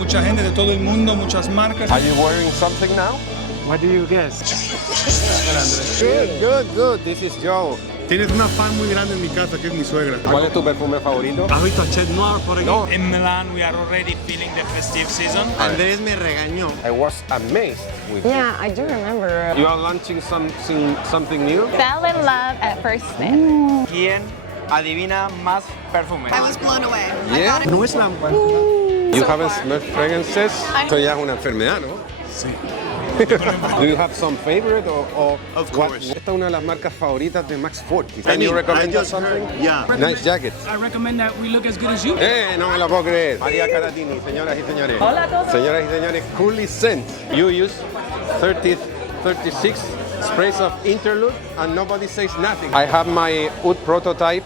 mucha gente de todo el mundo, muchas marcas. Are you wearing something now? What do you guess? Good. This is Joe. Tienes una fan muy grande en mi casa, que es mi suegra. ¿Cuál es tu perfume favorito? ¿Has visto a Chedd Noir por aquí? No. In Milan, we are already feeling the festive season. Andrés me regañó. I was amazed with Yeah, I do remember. you. You are launching something new? Fell in love at first sniff. ¿Quién adivina más perfume? I was blown away. Yeah. No es la... You haven't smelled fragrances? Esto ya es una enfermedad, ¿no? Sí. Do you have some favorite or Of what? course. Esta es una de las marcas favoritas de Max Forti. Can you recommend us something? Yeah. Nice jacket. I recommend that we look as good as you. No me lo puedo creer. María Caratini, señoras y señores. Hola a todos. Señoras y señores, Coolly Scent. You use 36 sprays of interlude and nobody says nothing. I have my oud prototype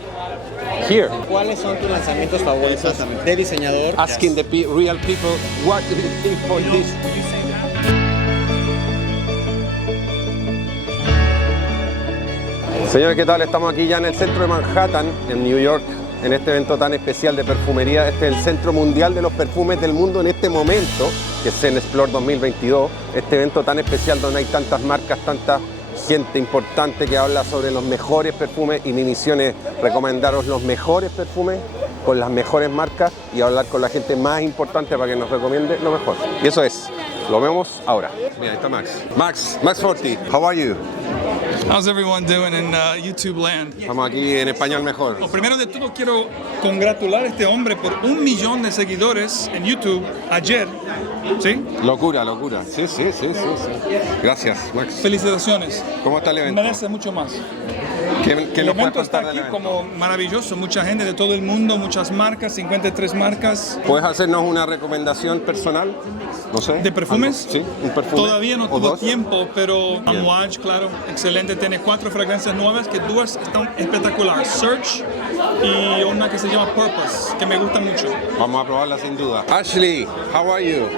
here. ¿Cuáles son tus lanzamientos favoritos de diseñador? Asking the real people, what do you think for this? Señores, ¿qué tal? Estamos aquí ya en el centro de Manhattan, en New York, en este evento tan especial de perfumería. Este es el centro mundial de los perfumes del mundo en este momento, que es ScentXplore 2022. Este evento tan especial donde hay tantas marcas, tanta gente importante que habla sobre los mejores perfumes, y mi misión es recomendaros los mejores perfumes con las mejores marcas y hablar con la gente más importante para que nos recomiende lo mejor. Y eso es, lo vemos ahora. Mira, ahí está Max Forti, how are you? How's everyone doing in YouTube land? Estamos aquí en español mejor. Lo primero de todo quiero congratular a este hombre por 1 millón de seguidores en YouTube ayer. ¿Sí? Locura. Sí. Gracias, Max. Felicitaciones. ¿Cómo está el evento? Merece mucho más. ¿Qué El nos puedes evento está contar del aquí evento? como maravilloso, mucha gente de todo el mundo, muchas marcas, 53 marcas. ¿Puedes hacernos una recomendación personal? No sé. ¿De perfumes? Sí, un perfume. Todavía no o tuve dos. tiempo, pero Amouage, claro, excelente. Tiene 4 fragancias nuevas, que 2 están espectaculares. Search y una que se llama Purpose, que me gusta mucho. Vamos a probarla sin duda. Ashley, how are you?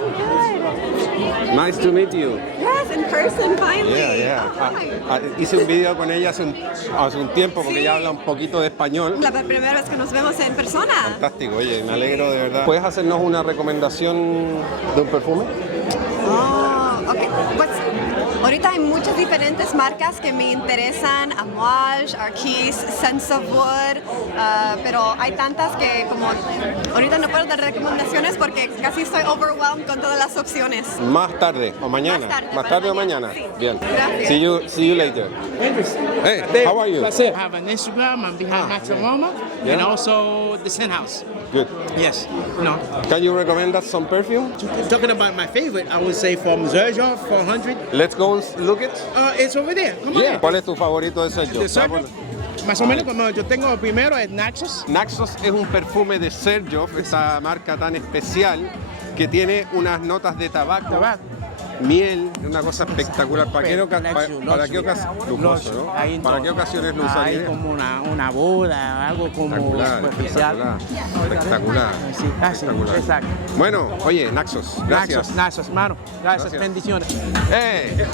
Nice to meet you. Yes, in person, finally. Yeah. Hi. Hice un video con ella hace un tiempo porque Sí. ella habla un poquito de español. La primera vez que nos vemos en persona. Fantástico, oye, me alegro de verdad. ¿Puedes hacernos una recomendación de un perfume? Oh, ok. Pues ahorita hay muchas diferentes marcas que me interesan. Amouage, Arquise, Sense of Wood. Pero hay tantas que como ahorita no puedo dar recomendaciones porque casi estoy overwhelmed con todas las opciones. Más tarde o mañana. Más tarde o mañana. sí. Bien. Gracias. See you later. Hey, how are you? I have an Instagram. I'm behind Maxaroma and also the Scent House. Good. Yes. No. Can you recommend us some perfume? Talking about my favorite, I would say from Xerjoff 400. Let's go and look it. It's over there. Come on. Yeah. ¿Cuál es tu favorito de Sergio? De Xerjoff. Más o menos como yo tengo primero es Naxos. Naxos es un perfume de Xerjoff, esta marca tan especial que tiene unas notas de tabaco, miel, una cosa espectacular. ¿Para qué ocasiones? Lujoso, ¿no? ¿Para qué ocasiones lo usarías? Como una boda, algo como especial. Espectacular. Sí, así, exacto. Bueno, oye, Naxos, gracias. Naxos, mano. Gracias, bendiciones. Hey,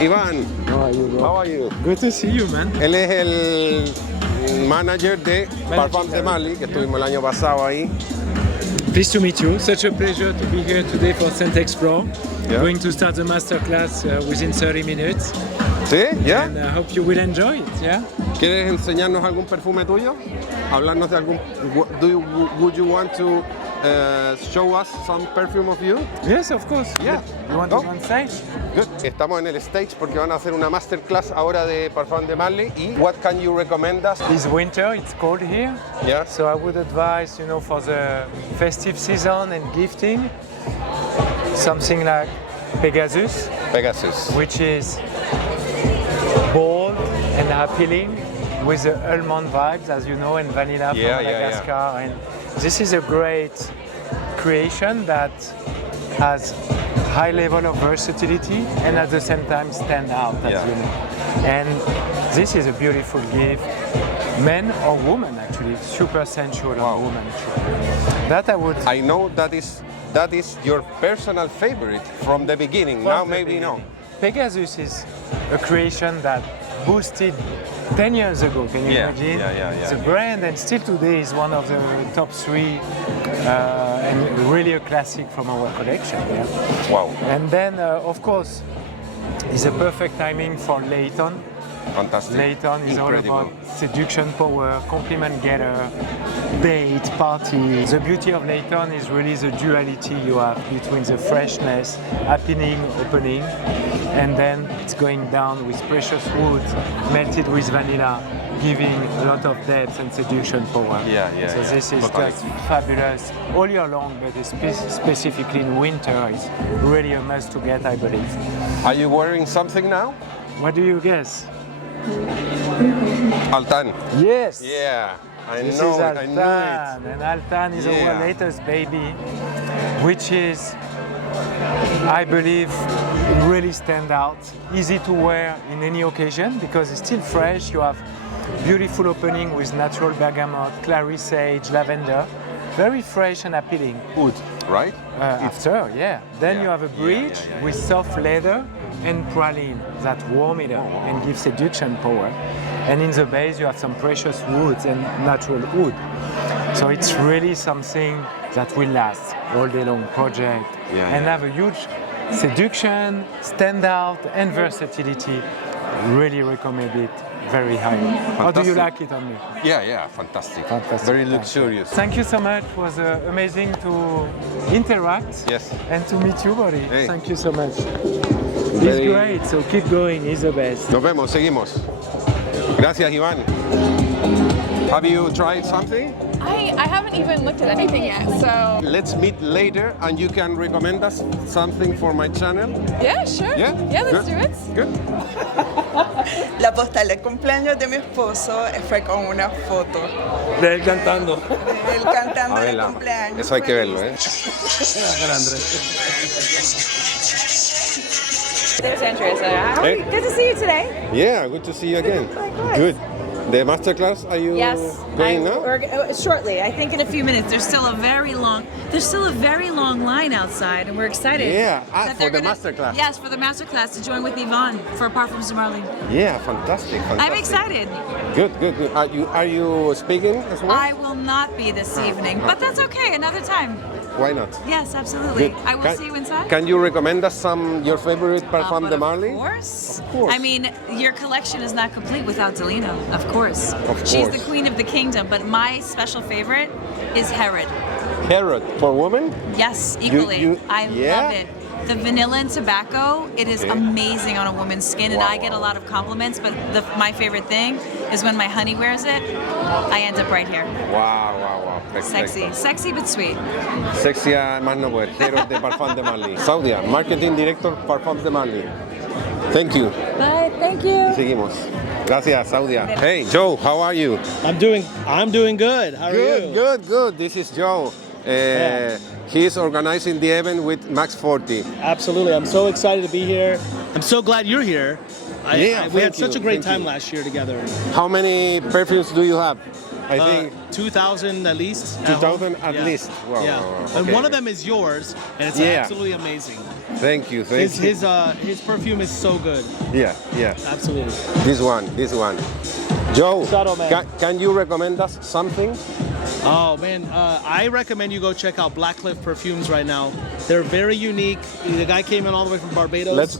Iván, how are you? Good to see you, man. Él es el manager de Parfums de Mali, que estuvimos el año pasado ahí. Pleased to meet you. Such a pleasure to be here today for ScentXplore. Yeah. Going to start the masterclass within 30 minutes. ¿Sí? ¿Ya? And I hope you will enjoy it, yeah? ¿Quieres enseñarnos algún perfume tuyo? Hablarnos de algún... Would you want to show us some perfume of you? Yes, of course. Yeah. You want to go on stage? Good. Estamos en el stage porque van a hacer una masterclass ahora de Parfum de Marley. ¿Y what can you recommend us? It's winter, it's cold here. Yeah. So I would advise, for the festive season and gifting, something like Pegasus, which is bold and appealing with the almond vibes, as you know, and vanilla from Madagascar. And this is a great creation that has high level of versatility and at the same time stand out, as you know. And this is a beautiful gift, men or women actually, super sensual on women. That I know that is your personal favorite from the beginning. Now maybe no. Pegasus is a creation that boosted 10 years ago, can you imagine? It's a brand and still today is one of the top 3 and really a classic from our collection. Yeah. Wow. And then, of course, it's a perfect timing for Layton. Fantastic. Layton is Incredible. all about seduction power, compliment getter, date, party. The beauty of Layton is really the duality you have between the freshness, appealing, opening, and then it's going down with precious wood, melted with vanilla, giving a lot of depth and seduction power. So this is just fabulous all year long, but specifically in winter, it's really a must to get, I believe. Are you wearing something now? What do you guess? Altan. Yes. Yeah, This know is it. I knew Altan, and Altan is our latest baby, which is, I believe, really stand out, easy to wear in any occasion because it's still fresh. You have beautiful opening with natural bergamot, clary sage, lavender, very fresh and appealing. Wood, right? After, Then you have a bridge with soft leather and praline that warm it up and give seduction power. And in the base you have some precious woods and natural wood. So it's really something that will last all day long project and have a huge seduction, standout and versatility. Really recommend it very highly. How do you like it on me? Yeah, fantastic. Very luxurious. Thank you so much. It was amazing to interact and to meet you, buddy. Hey. Thank you so much. He's great, so keep going. He's the best. Nos vemos, seguimos. Gracias, Iván. Have you tried something? I haven't even looked at anything yet, so. Let's meet later and you can recommend us something for my channel. Yeah, sure. Yeah? Let's do it. Good. La postal de cumpleaños de mi esposo fue con una foto. De él cantando. De él cantando el cumpleaños. Eso hay que verlo, ¿eh? There's Andres. Hi. Good to see you today. Yeah, good to see you again. Good. The masterclass, are you going now? Shortly. I think in a few minutes. There's still a very long line outside, and we're excited. Yeah, for the masterclass. Yes, for the masterclass to join with Yvan for Parfums de Marly. Yeah, fantastic. I'm excited. Good. Are you speaking as well? I will not be this evening, but that's okay. Another time. Why not? Yes, absolutely. Good. I will see you inside. Can you recommend us your favorite Parfum de Marly? Of course. Of course. I mean, your collection is not complete without Delina, of course. Of course. She's the queen of the kingdom, but my special favorite is Herod. Herod, for women? Yes, equally. I love it. The vanilla and tobacco, it is amazing on a woman's skin, and I get a lot of compliments, but my favorite thing is when my honey wears it, I end up right here. Wow. Perfecto. Sexy but sweet. Sexy más no poder. Herod de Parfum de Marly. Saudia, Marketing Director, Parfums de Marly. Thank you. Bye, thank you. Y seguimos. Gracias, Saudia. Hey, Joe, how are you? I'm doing good. How are you? Good. This is Joe. He's organizing the event with Max 40. Absolutely. I'm so excited to be here. I'm so glad you're here. We had such a great time last year together. How many perfumes do you have? I think 2,000 at least. 2,000 at least. Wow. Yeah. And one of them is yours, and it's absolutely amazing. Thank you. His perfume is so good. Yeah. Absolutely. This one. Joe, Shadow Man. Can you recommend us something? Oh man, I recommend you go check out Blackcliff Parfums right now. They're very unique. The guy came in all the way from Barbados. Let's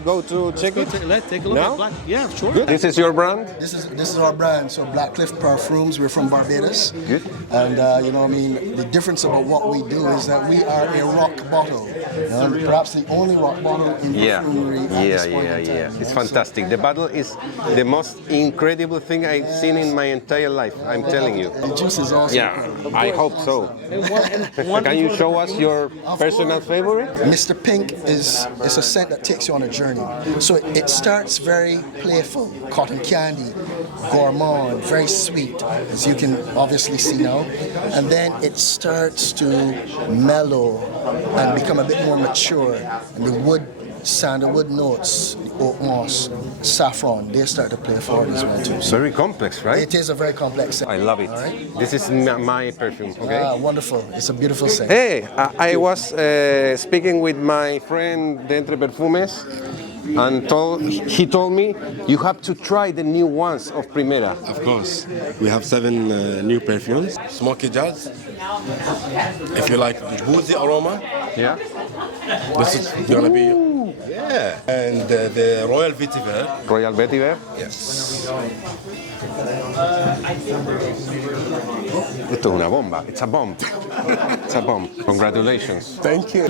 go to check it. Let's take a look at Black. Yeah, sure. Good. This is your brand? This is our brand. So Blackcliff Parfums. We're from Barbados. Good. And the difference about what we do is that we are a rock bottle. Perhaps the only rock bottle in perfumery at this point in time. It's fantastic. The bottle is the most incredible thing I've seen in my entire life. I'm telling you. The juice is awesome. Yeah, I hope so. Can you show us your personal favorite? Mr. Pink is a scent that takes you on a journey. So it starts very playful, cotton candy, gourmand, very sweet, as you can obviously see now. And then it starts to mellow and become a bit more mature. And the wood, sandalwood notes, the oak moss, saffron, they start to play forward as well too. So very complex, right? It is a very complex scent. I love it. Right? This is my perfume, okay? Wonderful. It's a beautiful scent. Hey, I was speaking with my friend de Entre Perfumes, and he told me you have to try the new ones of Primera. Of course. We have 7 new perfumes. Smoky Jazz, If you like boozy aroma, Yeah. this is gonna be, yeah. And the Royal Vetiver. Royal Vetiver. Yes. Esto es una bomba. It's a bomb. It's a bomb. Congratulations. Thank you.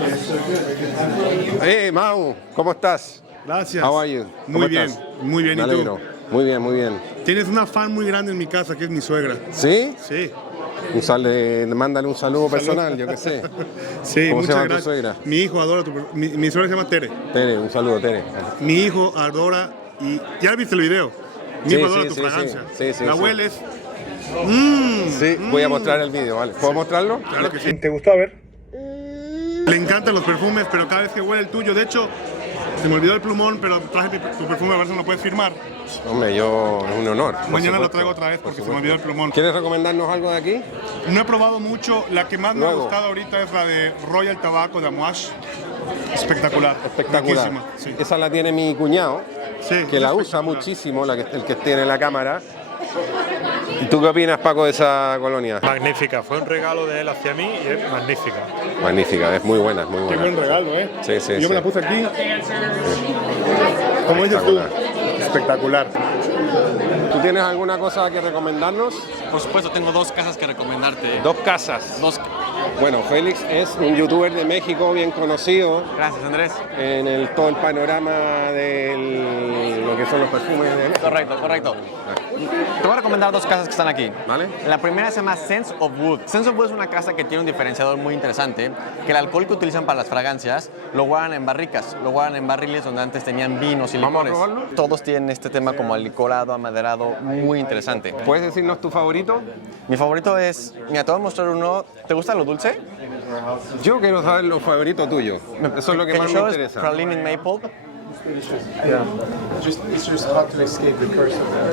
Hey, Mau, ¿cómo estás? Gracias. How are you? Muy bien, muy bien. Me ¿Y tú? alegro. Muy bien, muy bien. Tienes una fan muy grande en mi casa, que es mi suegra. ¿Sí? Sí. Mándale un saludo personal, yo qué sé. Sí, ¿Cómo se muchas llama tu gracias. suegra? Mi hijo adora mi suegra se llama Tere. Tere, un saludo, Tere. Mi hijo adora y ya viste el video. Mi hijo adora tu fragancia. Sí, La sí. hueles. Sí, voy a mostrar el video, ¿vale? ¿Puedo mostrarlo? Claro que sí. ¿Te gustó? A ver. Le encantan los perfumes, pero cada vez que huele el tuyo, de hecho, se me olvidó el plumón, pero traje tu perfume, a ver si me lo puedes firmar. Hombre, es un honor. por Mañana lo supuesto, traigo otra vez porque por se me olvidó el plumón. ¿Quieres recomendarnos algo de aquí? No he probado mucho, la que más me ha Luego. gustado ahorita es la de Royal Tobacco de Amouage. Espectacular. Espectacular. Riquísima, sí. Esa la tiene mi cuñado, Sí, que la usa muchísimo, el que tiene la cámara. ¿Y tú qué opinas, Paco, de esa colonia? Magnífica, fue un regalo de él hacia mí y es magnífica. Magnífica, es muy buena, es muy Qué buena. buen regalo, ¿eh? Sí, sí, Yo me la puse aquí. ¿Cómo dices tú? Espectacular. ¿Tú tienes alguna cosa que recomendarnos? Por supuesto, tengo dos casas que recomendarte. Dos casas. Bueno, Félix es un youtuber de México bien conocido. Gracias, Andrés. En todo el panorama de lo que son los perfumes de México. Correcto. Te voy a recomendar dos casas que están aquí. ¿Vale? La primera se llama Sense of Wood. Sense of Wood es una casa que tiene un diferenciador muy interesante, que el alcohol que utilizan para las fragancias lo guardan en barricas, lo guardan en barriles donde antes tenían vinos y ¿Vamos a licores. probarlo? Todos tienen este tema como alicorado, amaderado, muy interesante. ¿Puedes decirnos tu favorito? Mi favorito es, mira, te voy a mostrar uno. ¿Te gusta lo dulce? Yo quiero saber lo favorito tuyo. Eso es lo que Can más you me show us interesa. Praline in Maple.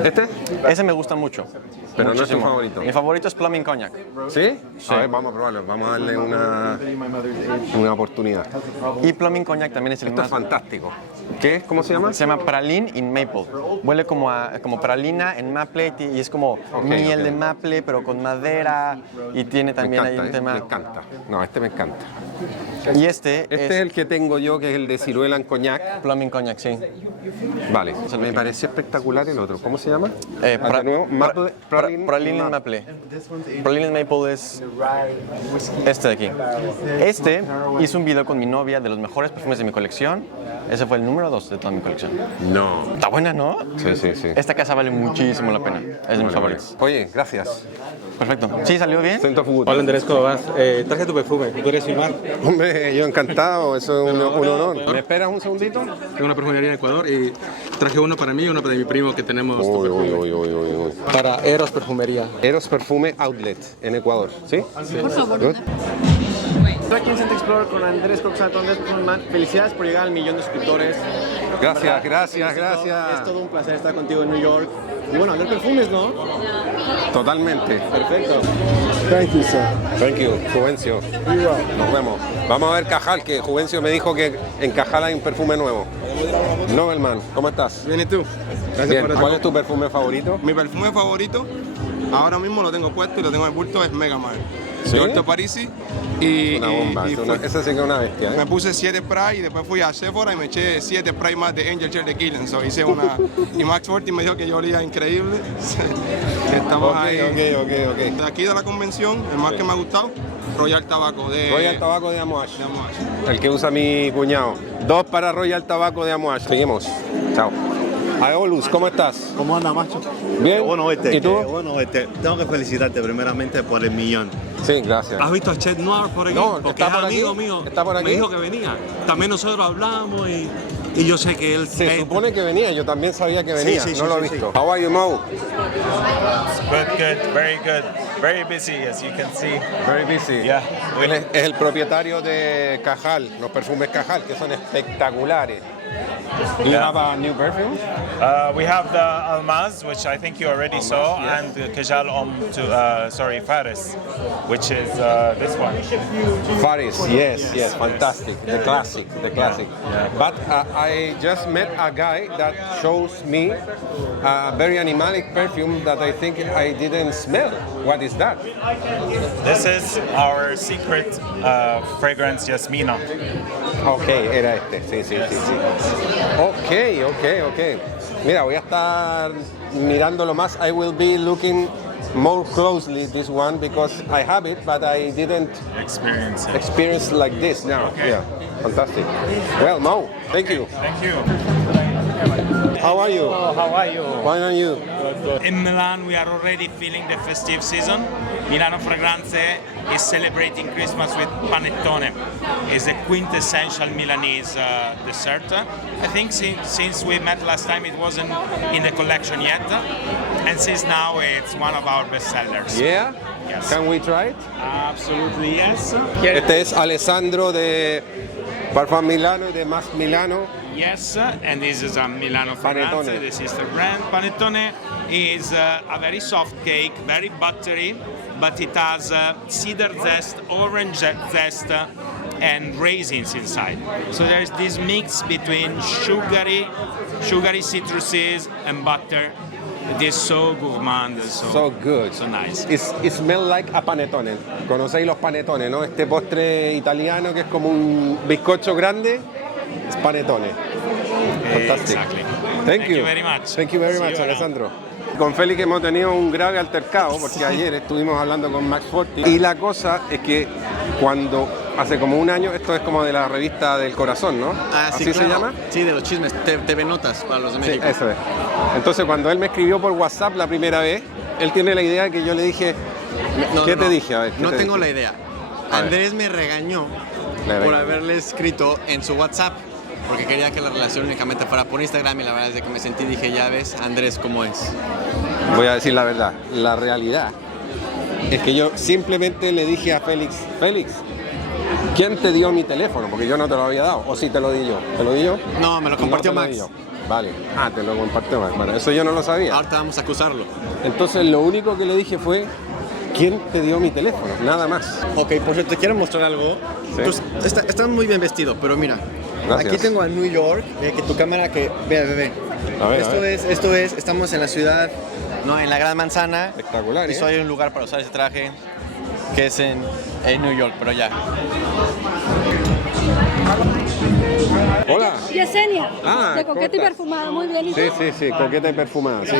¿Este? Ese me gusta mucho. Pero no es tu Muchísimo. favorito. Mi favorito es Plumbing Cognac. ¿Sí? Sí. A ver, vamos a probarlo. Vamos a darle una oportunidad. Y Plumbing Cognac también es el Esto más es fantástico. ¿Qué es? ¿Cómo se llama? Se llama Praline in Maple. Huele como pralina en maple y es como miel de maple, pero con madera. Y tiene también ahí un tema. Me encanta. No, este me encanta. Y este es el que tengo yo, que es el de ciruela en coñac. Plumbing Cognac, sí. Vale. Me pareció espectacular el otro. ¿Cómo se llama? De nuevo, Praline in Maple. Praline in Maple es este de aquí. Este hice un video con mi novia de los mejores perfumes de mi colección. Ese fue el número 2 de toda mi colección. No. Está buena, ¿no? Sí, sí, sí. Esta casa vale muchísimo la pena. Es de mis favoritos. Oye, gracias. Perfecto. ¿Sí salió bien? Hola Andrés, ¿cómo vas? Traje tu perfume, ¿tú eres Iván? Hombre, yo encantado, eso es un honor. ¿Me esperas un segundito? Tengo una perfumería en Ecuador y traje uno para mí y uno para mi primo que tenemos tu perfume. Para Eros Perfumería. Eros Perfume Outlet en Ecuador, ¿sí? Por favor. Good. Estoy aquí en ScentXplore con Andrés Coxato, Andrés Brun. Felicidades por llegar al 1.000.000 de suscriptores. Gracias. Es todo un placer estar contigo en New York. Y bueno, hablar perfumes, ¿no? Totalmente. Perfecto. Thank you, sir. Thank you, Juvencio. Nos vemos. Vamos a ver Kajal, que Juvencio me dijo que en Kajal hay un perfume nuevo. Nobleman, ¿cómo estás? Bien, ¿y tú? Bien. ¿Cuál es tu perfume favorito? Mi perfume favorito, ahora mismo lo tengo puesto y lo tengo en el bulto, es Megamar. ¿Sí? Roberto Parisi. Y, Una bomba, esa sí que es una bestia, ¿eh? Me puse 7 sprays y después fui a Sephora y me eché 7 sprays más de Angel Chedd de Killen. So, hice una. Y Max Forti me dijo que yo olía increíble. Estamos ahí. Ok. De aquí de la convención, el más que me ha gustado, Royal Tobacco de. Royal Tobacco de Amouage. El que usa mi cuñado. 2 para Royal Tobacco de Amouage. Seguimos. Chao. Aeolus, ¿cómo estás? ¿Cómo anda, macho? Bien. Bueno verte. ¿Y tú? Bueno verte. Tengo que felicitarte primeramente por el 1.000.000. Sí, gracias. ¿Has visto a Chedd Noir por aquí? No, porque está es por amigo aquí. mío. Está por aquí. Me dijo que venía. También nosotros hablamos y yo sé que él... Se supone que venía, yo también sabía que venía, Sí, no lo he visto. How are you, Mo? Good, very good. Very busy, as you can see. Very busy. Yeah. Él es el propietario de Kajal, los perfumes Kajal, que son espectaculares. Do you have a new perfume? We have the Almaz, which I think you already saw, yeah. and the Kajal Faris. which is this one. Faris, yes, fantastic. The classic. Yeah. But I just met a guy that shows me a very animalic perfume that I think I didn't smell. What is that? This is our secret fragrance Yasmina. Ok, era este, sí. Ok. Mira, voy a estar mirándolo más. I will be looking more closely this one because I have it, but I didn't experience like this now. Okay. Yeah, fantastic. Well, Mo, thank you. Thank you. How are you? Oh, how are you? Fine, and you? In Milan, we are already feeling the festive season. Milano Fragranze is celebrating Christmas with panettone. It's a quintessential Milanese dessert. I think since we met last time, it wasn't in the collection yet, and since now it's one of our best sellers. Yeah? Yes. Can we try it? Absolutely, yes. Este es Alessandro de Parfum Milano y de Mas Milano. Yes, and this is a Milano Fragranze, Panettone. the sister brand. Panettone is a very soft cake, very buttery, but it has cedar zest, orange zest, and raisins inside. So there's this mix between sugary citruses and butter. It is so gourmand, So good. So nice. It smells like a panettone. ¿Conocéis los panetones, no? Este postre italiano que es como un bizcocho grande. Es panettone. Fantastic. Exactly. Thank you very much. Thank you very See much, you Alessandro. Con Félix hemos tenido un grave altercado porque ayer estuvimos hablando con Max Forti y la cosa es que cuando hace como un año, esto es como de la revista del corazón, ¿no? Ah, sí, ¿Así claro. se llama? Sí, de los chismes, TV Notas para los de México. Sí, eso es. Entonces cuando él me escribió por WhatsApp la primera vez, él tiene la idea que yo le dije, ¿qué te dije? A ver, ¿qué no te tengo dije? la idea. A ver. Andrés me regañó por haberle escrito en su WhatsApp porque quería que la relación únicamente fuera por Instagram y la verdad es que me sentí y dije, ya ves, Andrés, ¿cómo es? Voy a decir la verdad, la realidad es que yo simplemente le dije a Félix, ¿quién te dio mi teléfono? Porque yo no te lo había dado, o sí te lo di yo. ¿Te lo di yo? No, me lo compartió No te lo Max. di yo. Vale, te lo compartió Max. Bueno, eso yo no lo sabía. Ahorita vamos a acusarlo. Entonces lo único que le dije fue, ¿quién te dio mi teléfono? Nada más. Ok, por cierto, te quiero mostrar algo. Sí. Estás muy bien vestido, pero mira. Gracias. Aquí tengo a New York, que tu cámara que... Ve. A ver, Esto es, estamos en la ciudad, no, en la Gran Manzana. Espectacular, Y solo hay un lugar para usar ese traje, que es en New York, pero ya. Hola. Yesenia, Ah, de Coqueta y Perfumada, muy bien. ¿Y tú? Sí, coqueta y perfumada, sí.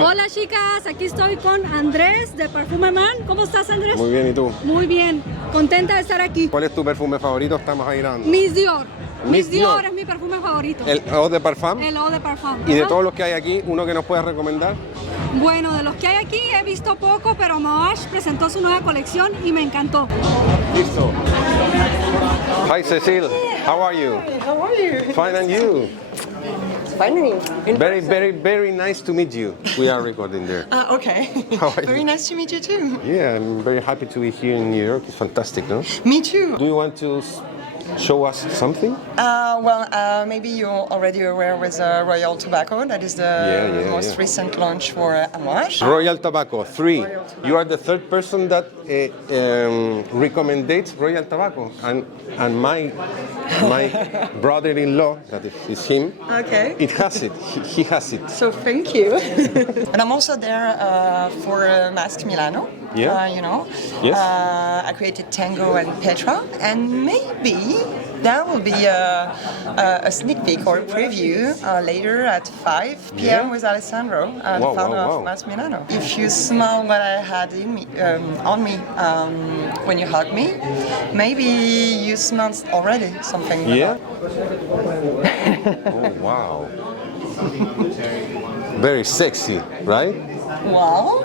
Hola chicas, aquí estoy con Andrés de Perfume Man. ¿Cómo estás, Andrés? Muy bien, ¿y tú? Muy bien, contenta de estar aquí. ¿Cuál es tu perfume favorito? Estamos ahí grabando. Miss Dior. Miss Miss Dior Dior es mi perfume favorito. ¿El Eau de Parfum? El Eau de Parfum. Y de Ajá. todos los que hay aquí, uno que nos puedas recomendar. Bueno, de los que hay aquí he visto poco, pero Amouage presentó su nueva colección y me encantó. Listo. Hi Cécile, how are you? How are you? Fine, and you? Fine. Very nice to meet you. We are recording there. Okay. How are Very you? nice to meet you too. Yeah, I'm very happy to be here in New York. It's fantastic, no? Me too. Do you want to show us something? Maybe you're already aware with Royal Tobacco. That is the most recent launch for Amouage. Royal Tobacco 3. You are the third person that recommends Royal Tobacco, and my brother-in-law, that is him. Okay. It has it. He has it. So thank you. And I'm also there for Mask Milano. Yeah. Yes. I created Tango and Petra, and maybe there will be a sneak peek or a preview later at 5 p.m. with Alessandro, the founder of Mask Milano. If you smell what I had in me, on me when you hugged me, maybe you smelled already something. Yeah. Oh wow. Very sexy, right? Wow.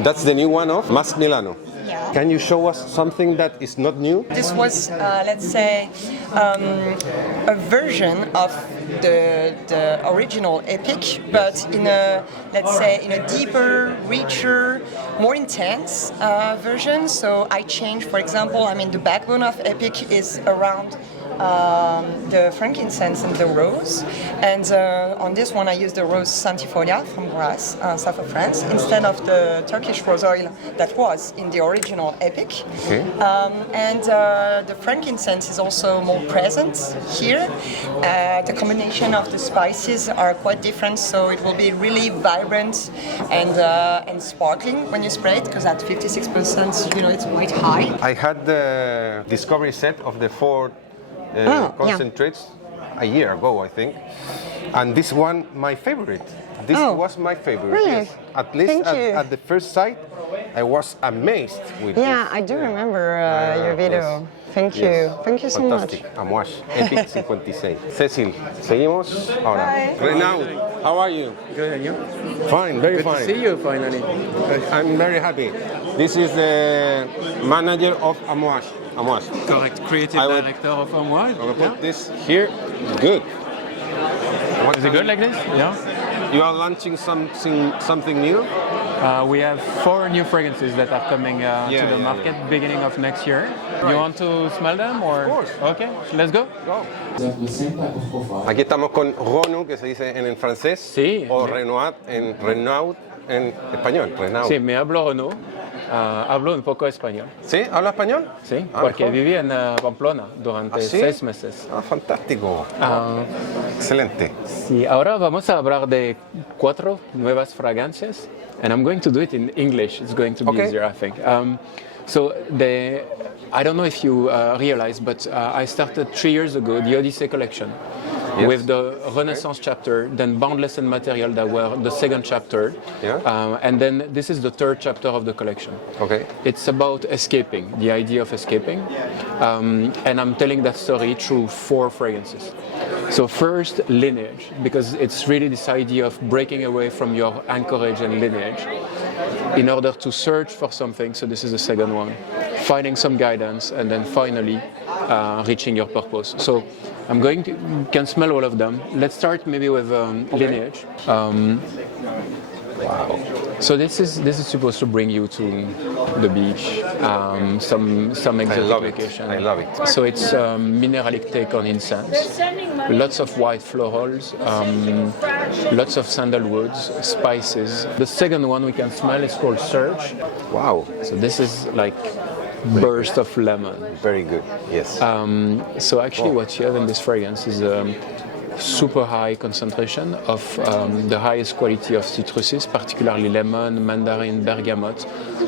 That's the new one of Mask Milano. Yeah. Can you show us something that is not new? This was, let's say, a version of the original Epic, but in a, let's say, in a deeper, richer, more intense version. So I changed, for example, the backbone of Epic is around the frankincense and the rose. And on this one, I use the rose Santifolia from Grasse, south of France, instead of the Turkish rose oil that was in the original Epic. Okay. And the frankincense is also more present here. The combination of the spices are quite different, so it will be really vibrant and sparkling when you spray it, because at 56%, you know, it's quite high. I had the discovery set of the 4 concentrates a year ago, I think, and this one my favorite. This was my favorite. Really? Yes. At least at the first sight, I was amazed with Yeah, this. I do remember your video. Yes. Thank you. Yes. Thank you so Fantastic. much. Amouage, Epic 56. Cécile, seguimos ahora. Hi. Renaud, how are you? Good, and you? Fine, very Good fine. to see you finally. I'm very happy. This is the manager of Amouage. Correct, creative director of Amouage. I will put this here. Good. Is it good like this? Yeah. You are launching something new? We have 4 new fragrances that are coming to the market beginning of next year. You want to smell them or? Of course. Okay, let's go. Aquí estamos con Renaud, que se dice en el francés, sí, o Renaud en español. Renaud. Sí, me hablo Renaud. Hablo un poco español. ¿Sí? ¿Habla español? Sí, porque viví en Pamplona durante 6 meses. Ah, fantástico. Excelente. Sí, ahora vamos a hablar de 4 nuevas fragancias. And I'm going to do it in English. It's going to be easier, I think. I don't know if you realize, but I started 3 years ago the Odyssey collection with the Renaissance chapter, then Boundless and Material that were the 2nd chapter, and then this is the 3rd chapter of the collection. Okay. It's about escaping, the idea of escaping, and I'm telling that story through 4 fragrances. So first, lineage, because it's really this idea of breaking away from your anchorage and lineage in order to search for something. So this is the 2nd one, finding some guidance, and then finally reaching your purpose. So I'm going to, you can smell all of them. Let's start maybe with lineage. Wow. So this is supposed to bring you to the beach, some exotic location. I love it. So it's a mineralic take on incense, lots of white florals, lots of sandalwoods, spices. The 2nd one we can smell is called Surge. Wow. So this is like burst of lemon. Very good, yes. So actually what you have in this fragrance is super high concentration of the highest quality of citruses, particularly lemon, mandarin, bergamot.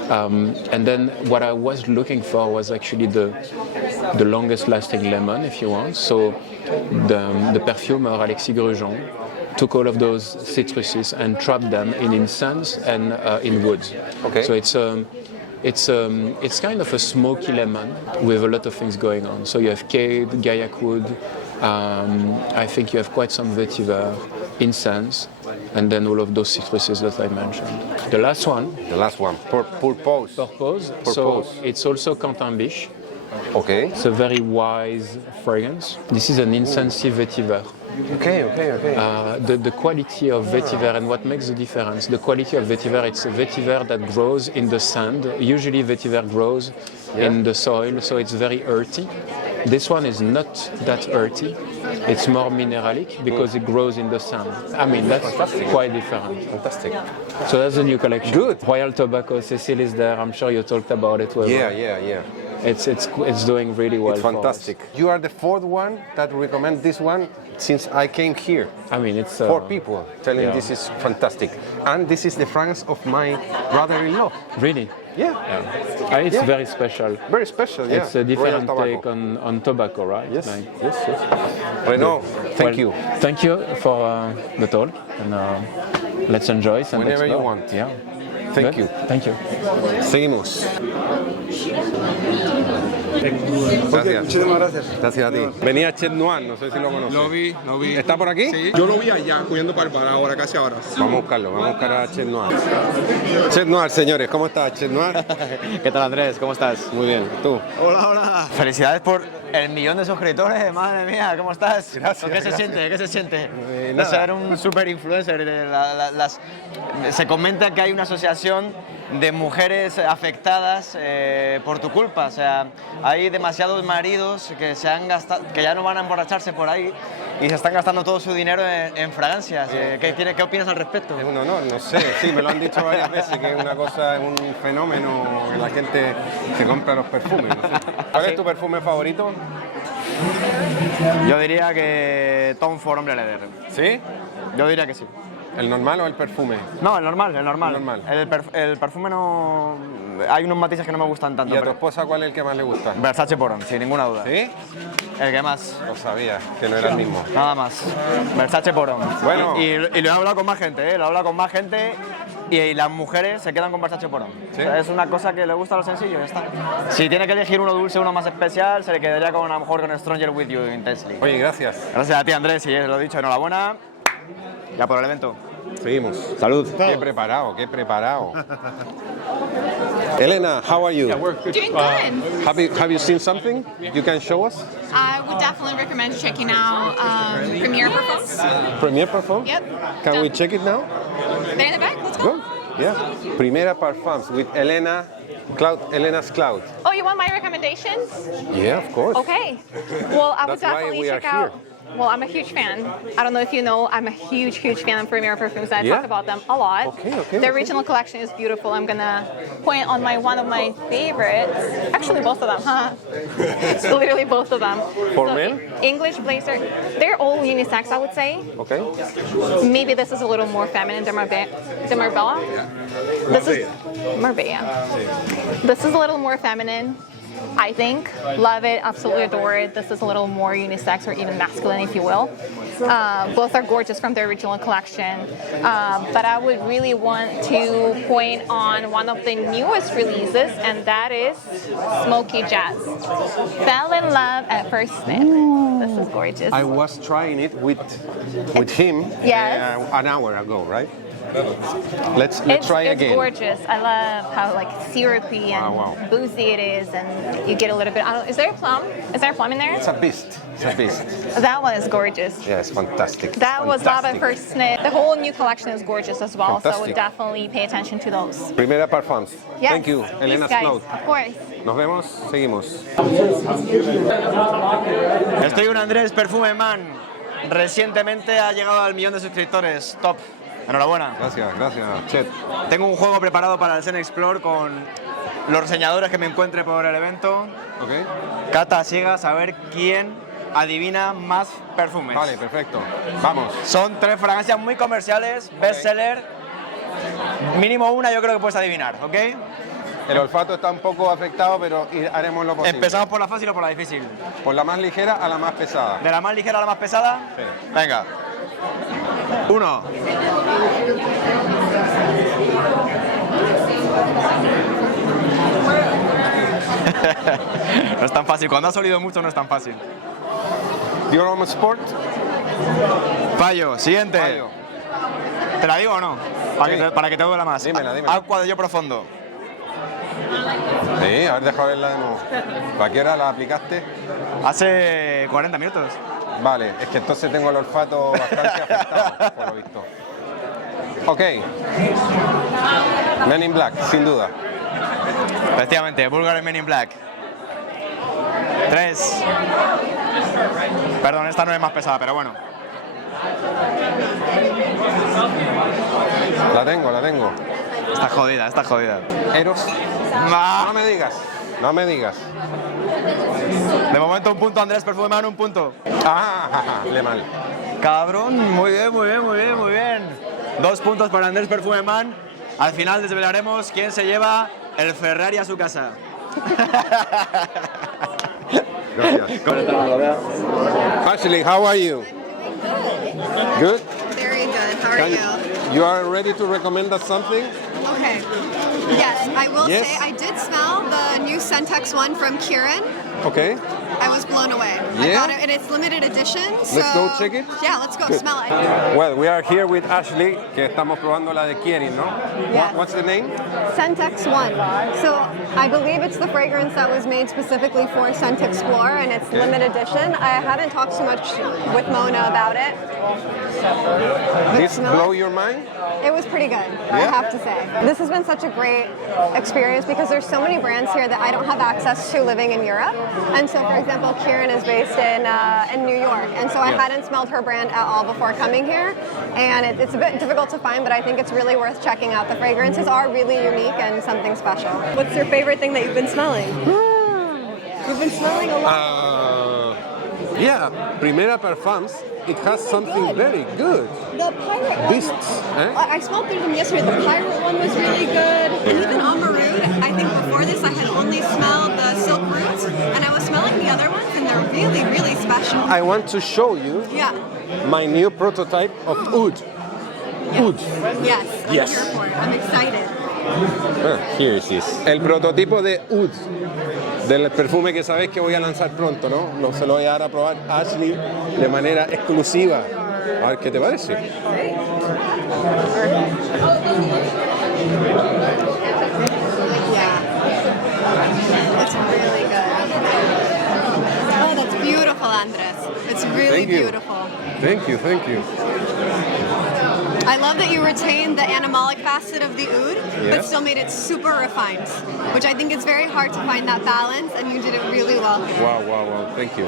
And then what I was looking for was actually the longest lasting lemon, if you want. So the perfumer Alexis Grosjean took all of those citruses and trapped them in incense and in woods. Okay. So it's kind of a smoky lemon with a lot of things going on. So you have cade, gaillac wood, I think you have quite some vetiver, incense, and then all of those citruses that I mentioned. The last one. Purpose. So it's also Quentin Biche. Okay. It's a very wise fragrance. This is an incensey vetiver. Okay. The quality of vetiver and what makes the difference. The quality of vetiver, it's a vetiver that grows in the sand. Usually vetiver grows in the soil, so it's very earthy. This one is not that earthy. It's more mineralic because it grows in the sand. I mean, that's quite different. Fantastic. So that's a new collection. Good. Royal Tobacco, Cécile is there. I'm sure you talked about it. Yeah. It's doing really well. It's fantastic. You are the 4th one that recommend this one since I came here. I mean, it's 4 people telling this is fantastic, and this is the fragrance of my brother-in-law. Really? Yeah. It's very special. Very special. Yeah. It's a different take on tobacco, right? Yes. Like, Yes. Renaud, thank you. Thank you for the talk, and let's enjoy some. Whenever you want. Yeah. Thank you. Thank you. Seguimos. Gracias. Muchísimas gracias. Gracias a ti. Venía Chedd Noir, no sé si lo conoces. Lo vi. ¿Está por aquí? Sí. Yo lo vi allá, cogiendo para el bar ahora, casi ahora. Vamos a buscarlo, vamos a buscar a Chedd Noir. Chedd Noir, señores, ¿cómo estás, Chedd Noir? ¿Qué tal, Andrés? ¿Cómo estás? Muy bien, ¿tú? Hola. Felicidades por el 1.000.000 de suscriptores, madre mía, ¿cómo estás? Gracias. ¿Qué se siente? ¿Qué se siente? Nada. De ser un super influencer. Se comenta que hay una asociación de mujeres afectadas por tu culpa, o sea, hay demasiados maridos que se han gastado, que ya no van a emborracharse por ahí y se están gastando todo su dinero en fragancias. ¿Qué opinas al respecto? Es un honor, no sé, sí, me lo han dicho varias veces, que es una cosa, es un fenómeno que la gente se compra los perfumes. No sé. ¿Cuál es tu perfume favorito? Yo diría que Tom Ford Hombre Leather. ¿Sí? Yo diría que sí. ¿El normal o el perfume? No, el normal. El perfume no... Hay unos matices que no me gustan tanto. ¿Y a tu esposa cuál es el que más le gusta? Versace Por Homme, sin ninguna duda. ¿Sí? El que más. Lo sabía, que no era el mismo. Nada más. Versace Por Homme. Bueno. Y lo he hablado con más gente, Lo he hablado con más gente y las mujeres se quedan con Versace Por Homme. ¿Sí? O sea, es una cosa que le gusta a lo sencillo, ya está. Si tiene que elegir uno dulce, uno más especial, se le quedaría con, a lo mejor con Stronger With You Intensely. Oye, gracias. Gracias a ti, Andrés, y lo he dicho, enhorabuena. Ya por el evento. Seguimos. Salud. Qué preparado, qué preparado. Elena, how are you? Yeah, we're good. Doing good. Have you seen something you can show us? I would definitely recommend checking out Primera Parfums. Primera Parfums? Yep. Can we check it now? They're in the back. Let's go. Go. Yeah. Primera Parfums with Elena. elenazcloud. Oh, you want my recommendations? Yeah, of course. Okay. Well, I would That's why definitely we check are out. Well, I'm a huge fan. I don't know if you know, I'm a huge fan of Primera Parfums. I talk about them a lot. Okay. The original collection is beautiful. I'm gonna point on one of my favorites. Actually, both of them, huh? It's literally both of them. For men? English blazer. They're all unisex, I would say. Okay. Maybe this is a little more feminine than Marbella. This is Marbella. This is a little more feminine. I think. Love it, absolutely adore it. This is a little more unisex or even masculine, if you will. Both are gorgeous from the original collection. But I would really want to point on one of the newest releases, and that is Smoky Jazz. Fell in love at first sniff. This is gorgeous. I was trying it with him an hour ago, right? Let's try again. It's gorgeous. I love how syrupy and boozy it is, and you get a little bit. Is there a plum? Is there a plum in there? It's a beast. That one is gorgeous. Yeah, it's fantastic. That was love at first sniff. The whole new collection is gorgeous as well, Fantastic. so I would definitely pay attention to those. Primera Parfums. Yes, Thank you, elenazcloud. Of course. Nos vemos, seguimos. Estoy un Andrés Perfume Man. Recientemente ha llegado al 1.000.000 de suscriptores. Top. Enhorabuena. Gracias, Chedd. Tengo un juego preparado para el ScentXplore con los reseñadores que me encuentre por el evento. Okay. Cata ciegas a ver quién adivina más perfumes. Vale, perfecto. Vamos. Son 3 fragancias muy comerciales, bestseller. Mínimo una yo creo que puedes adivinar, ¿ok? El olfato está un poco afectado, pero haremos lo posible. ¿Empezamos por la fácil o por la difícil? Por la más ligera a la más pesada. ¿De la más ligera a la más pesada? Sí. Venga. 1. No es tan fácil. Cuando has olido mucho no es tan fácil. Dior Sport. Fallo. Siguiente. Fallo. ¿Te la digo o no? Para que te duela más. Dímela. Agua de Yo Profundo. Sí, a ver, deja verla de nuevo. ¿Para qué hora la aplicaste? Hace 40 minutos. Vale, es que entonces tengo el olfato bastante afectado, por lo visto. Ok. Men in Black, sin duda. Efectivamente, Bulgari Men in Black. 3. Perdón, esta no es más pesada, pero bueno. La tengo. Está jodida. Eros. No me digas. De momento un punto, Andrés Perfume Man, un punto. Le mal. Cabrón, muy bien. 2 puntos para Andrés Perfume Man. Al final desvelaremos quién se lleva el Ferrari a su casa. Gracias. Ashley, how are you? Good? Very good. How are you? You are ready to recommend us something? Okay. Yes, I will Yes. say I did smell the new ScentX one from Kieran. Okay. I was blown away. I Yeah? got it, and it's limited edition. So Let's go check it? Yeah, let's go Good. smell it. Well, we are here with Ashley, que estamos probando la de Kieran, ¿no? Yes. What's the name? ScentX one. So I believe it's the fragrance that was made specifically for ScentXplore, and it's limited edition. I haven't talked too much with Mona about it. This blow your mind? It was pretty good, I have to say. This has been such a great experience because there's so many brands here that I don't have access to living in Europe. And so, for example, Kieran is based in New York, and so I hadn't smelled her brand at all before coming here. And it's a bit difficult to find, but I think it's really worth checking out. The fragrances are really unique and something special. What's your favorite thing that you've been smelling? You've been smelling a lot. Yeah, Primera Parfums. It has something very good. The pirate one. Beasts, eh? I smelled through them yesterday. The pirate one was really good. And even Amouroud, I think before this I had only smelled the silk roots, and I was smelling the other ones, and they're really, really special. I want to show you my new prototype of oud. Oud. Yes, I'm here for it. I'm excited. Here it is. El prototipo de oud. Del perfume que sabéis que voy a lanzar pronto, ¿no? Se lo voy a dar a probar a Ashley de manera exclusiva. A ver qué te parece. It's really good. Oh, that's beautiful, Andres. It's really beautiful. Thank you, thank you. I love that you retained the animalic facet of the oud, but still made it super refined, which I think it's very hard to find that balance, and you did it really well here. Wow, wow, wow. Thank you.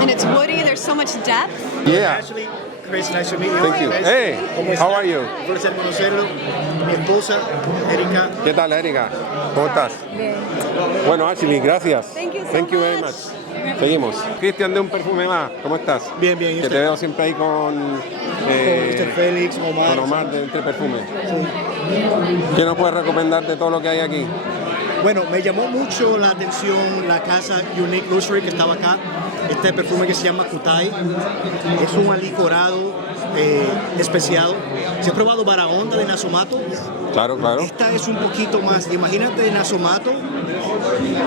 And it's woody, there's so much depth. Yeah. Ashley, Chris, nice to meet you. Thank you. Hey, how are you? Un placer conocerlo. Mi esposa, Erika. ¿Qué tal, Erika? ¿Cómo estás? Bien. Bueno, Ashley, gracias. Thank you so Thank you very much. Seguimos. Cristian, de un perfume más. ¿Cómo estás? Bien, bien. ¿Y que usted? te veo siempre ahí con Mr. Félix, Omar. Con Omar de Entre Perfumes. ¿Qué nos puedes recomendar de todo lo que hay aquí? Bueno, me llamó mucho la atención la casa Unique Luxury que estaba acá. Este perfume que se llama Kutai. Es un alicorado especiado. ¿Se ha probado Baraonda de Nasomato? Claro, claro. Esta es un poquito más, imagínate Nasomato,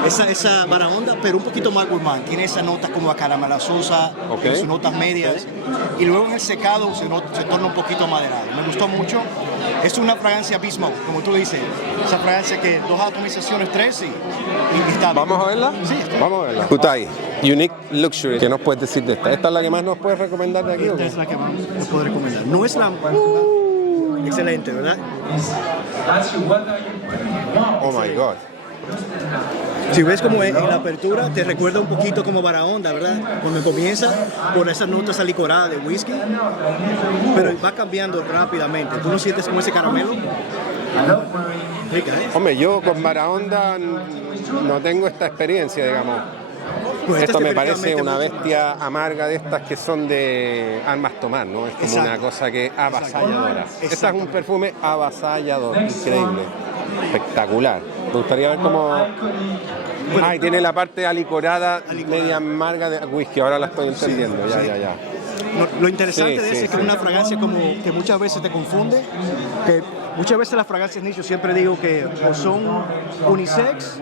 esa Baraonda, pero un poquito más gourmand. Tiene esa nota como acaramelazosa, en sus notas medias. Y luego en el secado se torna un poquito maderado. Me gustó mucho. Es una fragancia abismal, como tú dices. Esa fragancia que 2 atomizaciones, 3 y está. ¿Vamos a verla? Sí. Vamos a verla. Kutai, Unique Luxury. ¿Qué nos puedes decir de esta? ¿Esta es la que más nos puedes recomendar de aquí? Esta es la que más nos puedo recomendar. No es la... Excelente, ¿verdad? Oh my God. Si ves como en la apertura, te recuerda un poquito como Baraonda, ¿verdad? Cuando comienza por esas notas alicoradas de whisky, pero va cambiando rápidamente. ¿Tú no sientes como ese caramelo? Rica, ¿eh? Hombre, yo con Baraonda no tengo esta experiencia, digamos. Pues esto me parece una bestia amarga de estas que son de armas tomar, ¿no? Es como una cosa que avasalladora. Esta es un perfume avasallador, increíble, espectacular. Me gustaría ver cómo... y tiene la parte alicorada, media amarga de whisky, ahora la estoy entendiendo, ya. Lo interesante de eso es que es una fragancia como que muchas veces te confunde, que muchas veces las fragancias nicho siempre digo que o son unisex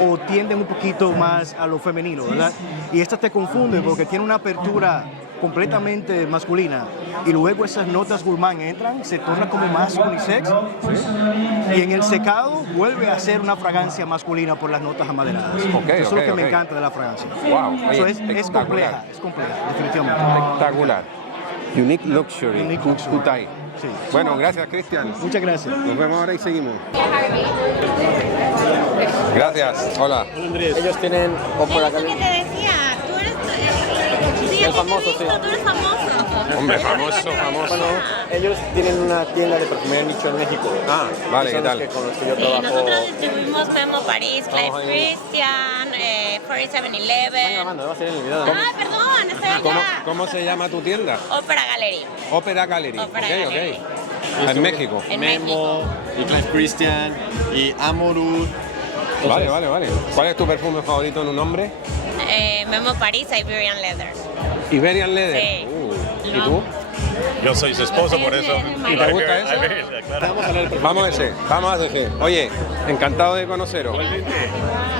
o tienden un poquito más a lo femenino, ¿verdad? Y esta te confunde porque tiene una apertura completamente masculina y luego esas notas gourmand entran, se torna como más unisex y en el secado vuelve a ser una fragancia masculina por las notas amaderadas. Eso es lo que me encanta de la fragancia. Wow, eso es compleja, definitivamente. Espectacular. Unique Luxury, Kutai. Sí. Bueno, gracias, Cristian. Muchas gracias. Nos vemos ahora y seguimos. Gracias. Hola. Ellos tienen... Eso que te decía, tú eres... Sí, el famoso, sí. Tú eres famoso. Hombre, famoso. Bueno, ellos tienen una tienda de perfumería nicho en México. Ah, vale, ¿qué tal? Con los que yo Sí, trabajo. nosotros distribuimos Memo París, Clive Christian, 4711. Va a ser en el video. Ah, perdón, estoy allá. ¿Cómo se llama tu tienda? Ópera Gallery. Ópera Gallery. Ópera Gallery. En México. En Memo, y Clive Christian, y Amouroud. Vale. ¿Cuál es tu perfume favorito en un nombre? Memo París, Iberian Leather. Iberian Leather. Sí. ¿Y tú? Yo soy su esposo, por eso. ¿Y te gusta eso? Vamos a ese. Oye, encantado de conoceros.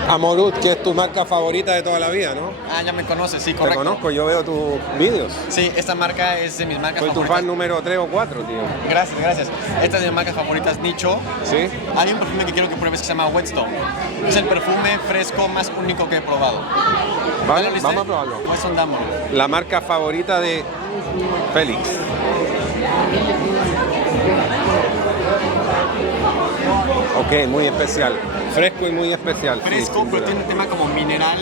Amouroud, que es tu marca favorita de toda la vida, ¿no? Ah, ya me conoces, sí, correcto. Te conozco, yo veo tus vídeos. Sí, esta marca es de mis marcas favoritas. Soy tu fan número 3 o 4, tío. Gracias. Esta es de mis marcas favoritas, nicho. Sí. Hay un perfume que quiero que pruebes que se llama Whetstone. Es el perfume fresco más único que he probado. Vale, vamos a probarlo. La marca favorita de Félix. Ok, muy especial. Fresco y muy especial. Fresco, pero tiene un tema como mineral,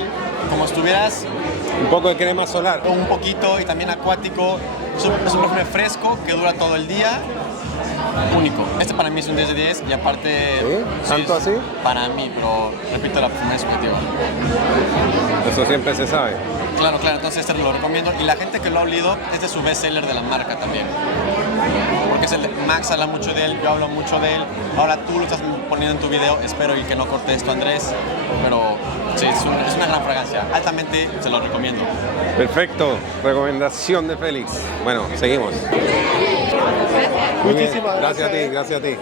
como si estuvieras... Un poco de crema solar. Un poquito, y también acuático. Es un perfume fresco que dura todo el día. Único. Este para mí es un 10 de 10 y aparte... ¿Sí? ¿Tanto así? Para mí, pero repito, la perfumería es subjetiva. Eso siempre se sabe. Claro, entonces este lo recomiendo. Y la gente que lo ha olido es de su bestseller de la marca también. Porque es el de Max habla mucho de él, yo hablo mucho de él. Ahora tú lo estás poniendo en tu video, espero y que no corte esto, Andrés. Pero sí, es una gran fragancia. Altamente se lo recomiendo. Perfecto. Recomendación de Félix. Bueno, seguimos. Muchísimas gracias a ti.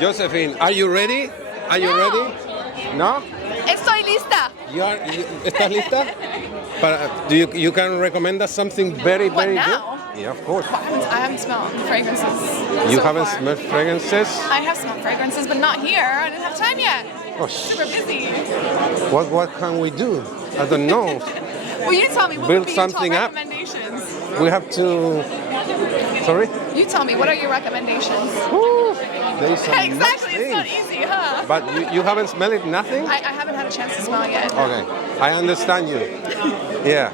Josephine, are you ready? ¿No? Estoy lista. ¿Estás lista? You can recommend us something very What, good? now? Yeah, of course. I haven't smelled fragrances. You haven't smelled fragrances? I have smelled fragrances, but not here. I didn't have time yet. Oh, Super busy. What can we do? I don't know. Well, you tell me. What Build would be your top something up. recommendations? We have to... Sorry? You tell me. What are your recommendations? There is Exactly. It's not easy, huh? But you haven't smelled it, nothing? I haven't had a chance to smell yet. Okay, I understand you. Yeah.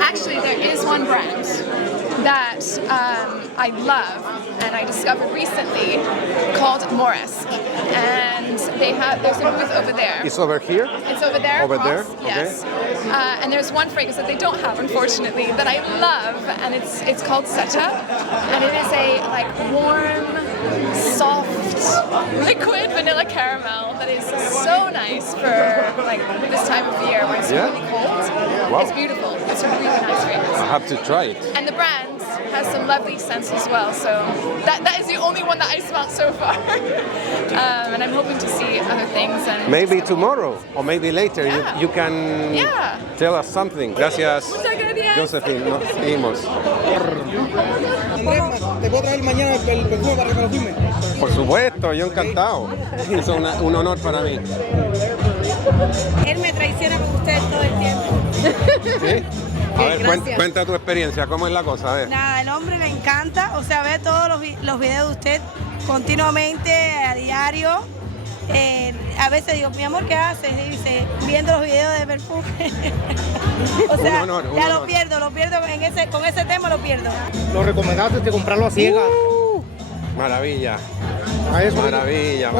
Actually, there is one brand that I love and I discovered recently called Moresque, and there's a booth over there. It's over here? It's over there. Over across, there? Yes. And there's one fragrance that they don't have, unfortunately, that I love, and it's called Setup, and it is a warm, soft, liquid vanilla caramel that is so nice for this time of year when it's really cold. Wow. It's beautiful. It's a really nice fragrance. I have to try it. And the brand has some lovely scents as well. So that is the only one that I smelled so far. And I'm hoping to see other things. And maybe tomorrow or maybe later you can tell us something. Gracias, Josephine. Nos seguimos. ¿Te puedo traer mañana el perfume para que lo firme? Por supuesto, yo encantado. Es un honor para mí. Él me traiciona con ustedes todo el tiempo. ¿Sí? A ver, cuenta tu experiencia, ¿cómo es la cosa? A ver. Nada, el hombre me encanta, o sea, ve todos los videos de usted continuamente, a diario. A veces digo, mi amor, ¿qué haces? Y dice, viendo los videos de perfume. O sea, ya lo pierdo con ese tema lo pierdo. Lo recomendaste de comprarlo a ciegas. Maravilla. A eso maravilla.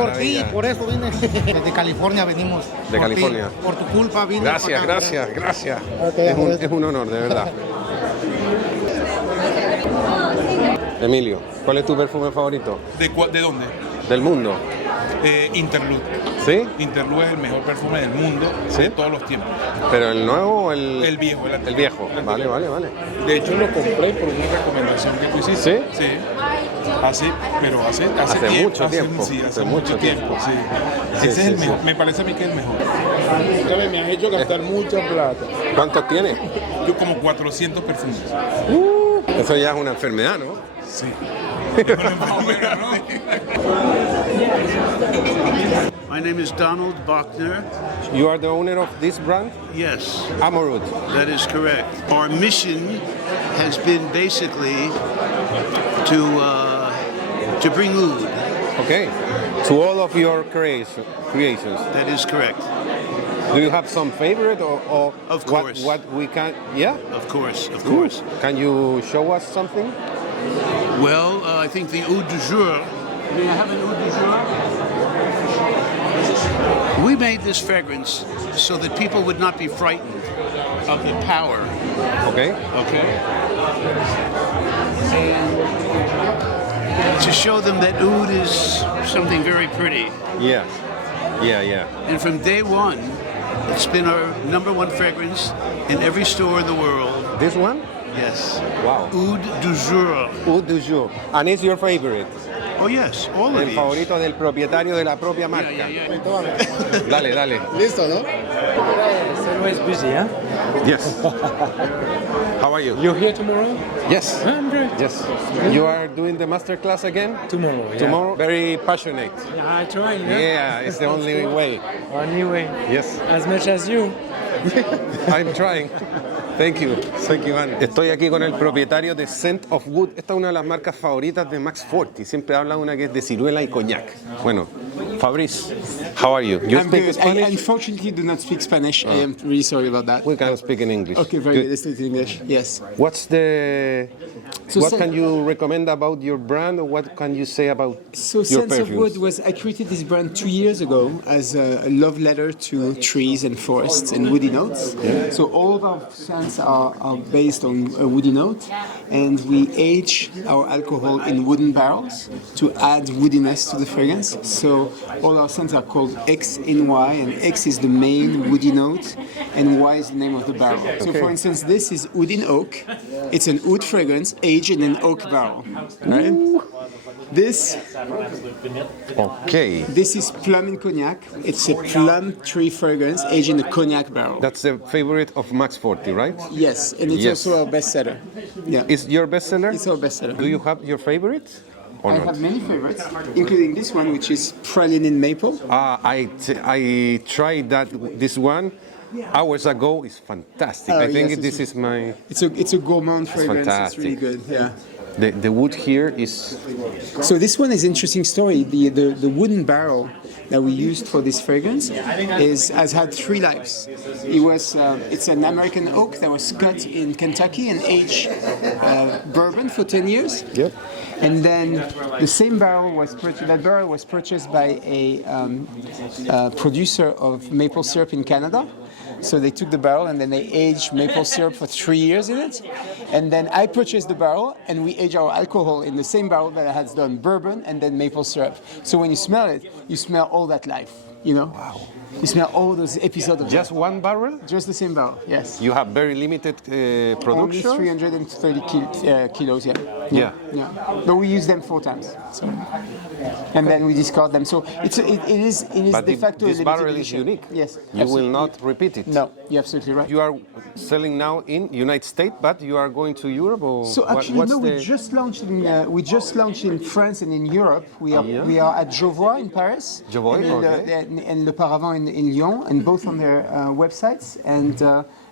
Por eso vine. Desde California venimos. De California. Por tu culpa vine. Gracias. Okay, es un honor, de verdad. Emilio, ¿cuál es tu perfume favorito? ¿De dónde? Del mundo. Interlude. ¿Sí? Interlude es el mejor perfume del mundo de todos los tiempos. ¿Pero el nuevo o el...? El viejo. El viejo. Vale. De hecho, lo compré por una recomendación que tú hiciste. ¿Sí? Sí. Hace mucho tiempo. Sí, hace mucho tiempo. Sí. Ese es el mejor. Me parece a mí que es el mejor. Me has hecho gastar mucha plata. ¿Cuántos tienes? Yo como 400 perfumes. Eso ya es una enfermedad, ¿no? Sí. My name is Donald Bachner. You are the owner of this brand? Yes. Amouroud. That is correct. Our mission has been basically to bring oud. Okay. To all of your creations. That is correct. Do you have some favorite or of course. What we can? Yeah. Of course. Can you show us something? Well, I think the oud du jour. May I have an oud du jour? We made this fragrance so that people would not be frightened of the power. Okay. And to show them that oud is something very pretty. Yeah. And from day one, it's been our #1 fragrance in every store in the world. This one? Yes. Wow. Oud du jour. Oud du jour. And it's your favorite. Oh yes, all of El these. favorito del propietario de la propia marca. Dale, dale. Listo, ¿no? It's always busy, huh? Yes. How are you? You're here tomorrow? Yes. I'm great. Yes. You are doing the master class again? Tomorrow, yeah. Tomorrow? Very passionate. Yeah, I try, yeah. Yeah, it's the only way. Only way. Yes. As much as you. I'm trying. Thank you. Thank you, Anne. Estoy aquí con el propietario de Scent of Wood. Esta es una de las marcas favoritas de Max Forti. Siempre habla una que es de ciruela y coñac. Bueno, Fabrice, how are you? You I'm speak good. Spanish? I unfortunately do not speak Spanish. I am really sorry about that. We can speak in English. Okay, very good. Let's do it in English. Yes. What's the... So what Scent- can you recommend about your brand, or what can you say about So your Sense of perfumes? Wood was, I created this brand 2 years ago as a love letter to trees and forests and woody notes. Yeah. So all of our scents are based on a woody note, and we age our alcohol in wooden barrels to add woodiness to the fragrance. So all our scents are called X in Y, and X is the main woody note, and Y is the name of the barrel. So Okay. for instance, this is Oud in Oak. It's an oud fragrance aged in an oak barrel. Right? This Okay. This is plum in cognac. It's a plum tree fragrance aged in a cognac barrel. That's the favorite of Max Forti, right? Yes, and it's Yes. also our bestseller. Yeah. Is your bestseller? It's our bestseller. Do you have your favorite or I not? have many favorites, including this one, which is praline in maple. I tried this one hours ago. It's fantastic. Oh, I think yes, this is my... It's a gourmand fragrance. fantastic. It's really good. Yeah. The wood here is... So this one is an interesting story. The wooden barrel that we used for this fragrance has had 3 lives. It's an American oak that was cut in Kentucky and aged bourbon for 10 years. Yep. And then the same barrel was purchased by a producer of maple syrup in Canada. So they took the barrel and then they aged maple syrup for 3 years in it. And then I purchased the barrel and we aged our alcohol in the same barrel that has done bourbon and then maple syrup. So when you smell it, you smell all that life, you know? Wow. You smell all those episodes of Just one barrel? Just the same barrel, yes. You have very limited Only production? 330 kilos, yeah. Yeah. Yeah. But we use them 4 times. So. And then we discard them. So it is But de facto a this limited barrel is edition. unique. Yes. You will not repeat it. No, you're absolutely right. You are selling now in United States, but you are going to Europe, or So actually, what's no, the... we just launched in France and in Europe. We are at Jovois in Paris, Jovois, and Le Paravent in Lyon, and both on their websites,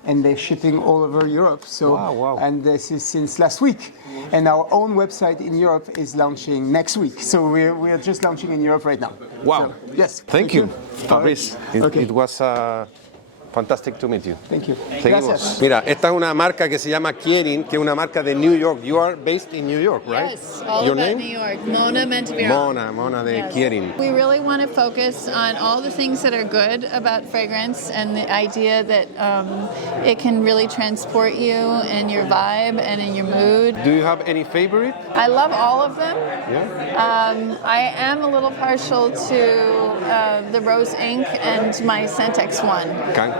and they're shipping all over Europe. So, Wow. and this is since last week. And our own website in Europe is launching next week. So we're just launching in Europe right now. Wow. So, yes. Thank you, Fabrice. Okay. It was fantastic to meet you. Thank you. Seguimos. Gracias. Mira, esta es una marca que se llama Kierin, que es una marca de New York. You are based in New York, right? Yes, all Your about name? New York. Mona Mentavira. Mona de Yes. Kierin. We really want to focus on all the things that are good about fragrance and the idea that it can really transport you in your vibe and in your mood. Do you have any favorite? I love all of them. Yeah. I am a little partial to the Rose Ink and my ScentX one.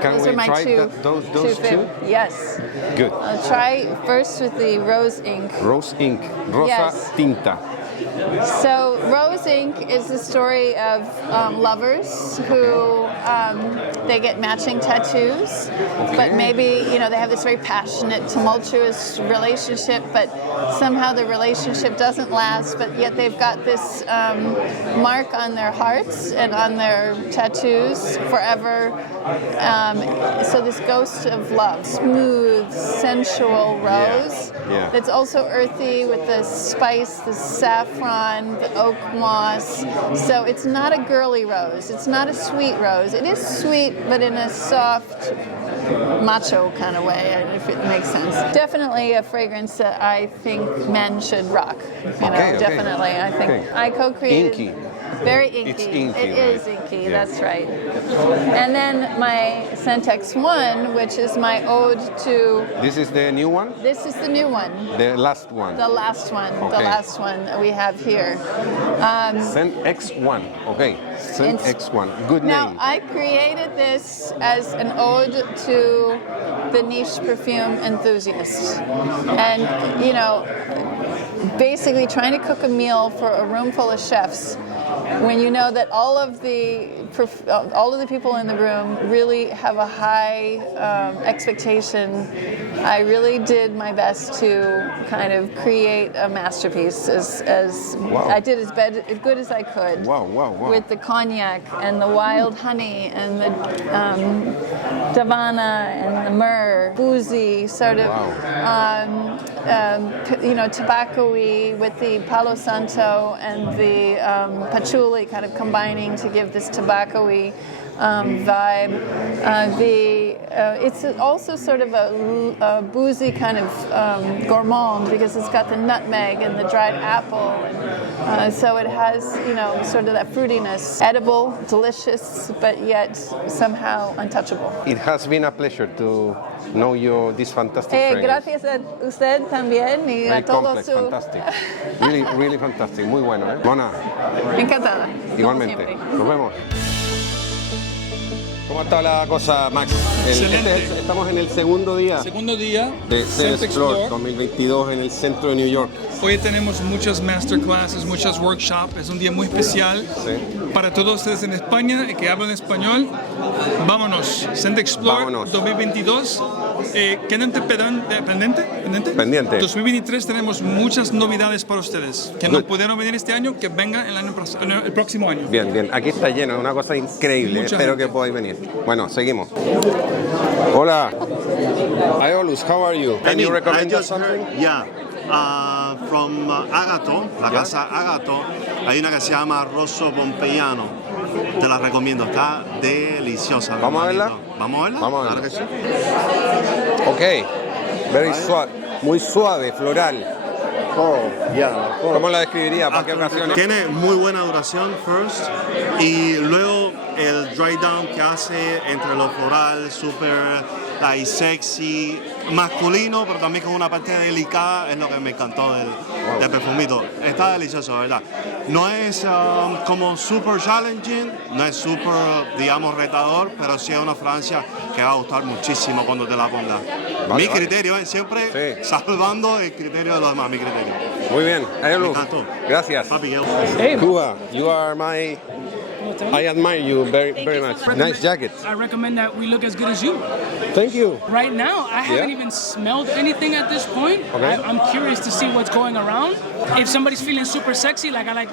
Can Those we are my try two those two? favorite. Yes. Good. I'll try first with the Rose Ink. Rose Ink, Rosa Yes. Tinta. So Rose Ink is the story of lovers who they get matching tattoos, but maybe they have this very passionate, tumultuous relationship, but somehow the relationship doesn't last, but yet they've got this mark on their hearts and on their tattoos forever. So this ghost of love, smooth, sensual rose Yeah. that's also earthy with the spice, the saffron, the oak moss. So it's not a girly rose. It's not a sweet rose. It is sweet, but in a soft, macho kind of way, if it makes sense. Definitely a fragrance that I think men should rock. Okay. Definitely. I think I co-created. Inky. Very inky. It's inky, It right? is inky, Yeah. that's right. And then my ScentX1, which is my ode to... This is the new one? This is the new one. The last one. The last one. The Okay. last one we have here. ScentX1. Okay. ScentX1. Good Now, name. I created this as an ode to the niche perfume enthusiast. And, you know, basically trying to cook a meal for a room full of chefs when you know that all of the people in the room really have a high expectation. I really did my best to kind of create a masterpiece as Wow. I did as good as I could. Wow, wow, wow. With the cognac and the wild honey and the davana and the myrrh, boozy sort of, you know, tobacco-y with the Palo Santo and the patchouli kind of combining to give this tobacco-y vibe. It's also sort of a boozy kind of gourmand because it's got the nutmeg and the dried apple. And, so it has, you know, sort of that fruitiness. Edible, delicious, but yet somehow untouchable. It has been a pleasure to know you this fantastic fragrance. Gracias a usted también y Very a todo complex, su... fantastic. Really, really fantastic. Muy bueno, ¿eh? Mona, Encantada. igualmente. Nos vemos. ¿Cómo está la cosa, Max? Excelente. Estamos en el segundo día de ScentXplore 2022 en el centro de New York. Hoy tenemos muchas masterclasses, muchas workshops. Es un día muy especial para todos ustedes en España que hablan español. Vámonos, ScentXplore 2022. Quédate pendiente. 2023 tenemos muchas novedades para ustedes. Que no pudieron venir este año, que vengan el próximo año. Bien, bien. Aquí está lleno, es una cosa increíble. Espero que podáis venir. Bueno, seguimos. Hola. Aeolus, how are you? Can you recommend us something? From Agatho, la casa Agatho, hay una que se llama Rosso Pompeiano. Te la recomiendo, está deliciosa. ¿Vamos a verla? ¿Vamos a verla? Vamos a verla. Claro que sí. Ok. Very suave. Muy suave, floral. ¿Cómo la describiría? ¿Para qué ocasiones? Tiene muy buena duración, first, y luego el dry down que hace entre lo floral, súper sexy, masculino, pero también con una parte delicada, es lo que me encantó del perfumito. Está delicioso, ¿verdad? No es como super challenging, no es super, digamos, retador, pero sí es una fragancia que va a gustar muchísimo cuando te la pongas. Mi criterio es siempre salvando el criterio de los demás, mi criterio. Muy bien, Me encantó. Gracias. Hey. Cuba, you are my... I admire you very much. Nice jacket. I recommend that we look as good as you. Thank you. Right now, I haven't even smelled anything at this point. Okay. I'm curious to see what's going around. If somebody's feeling super sexy, like I like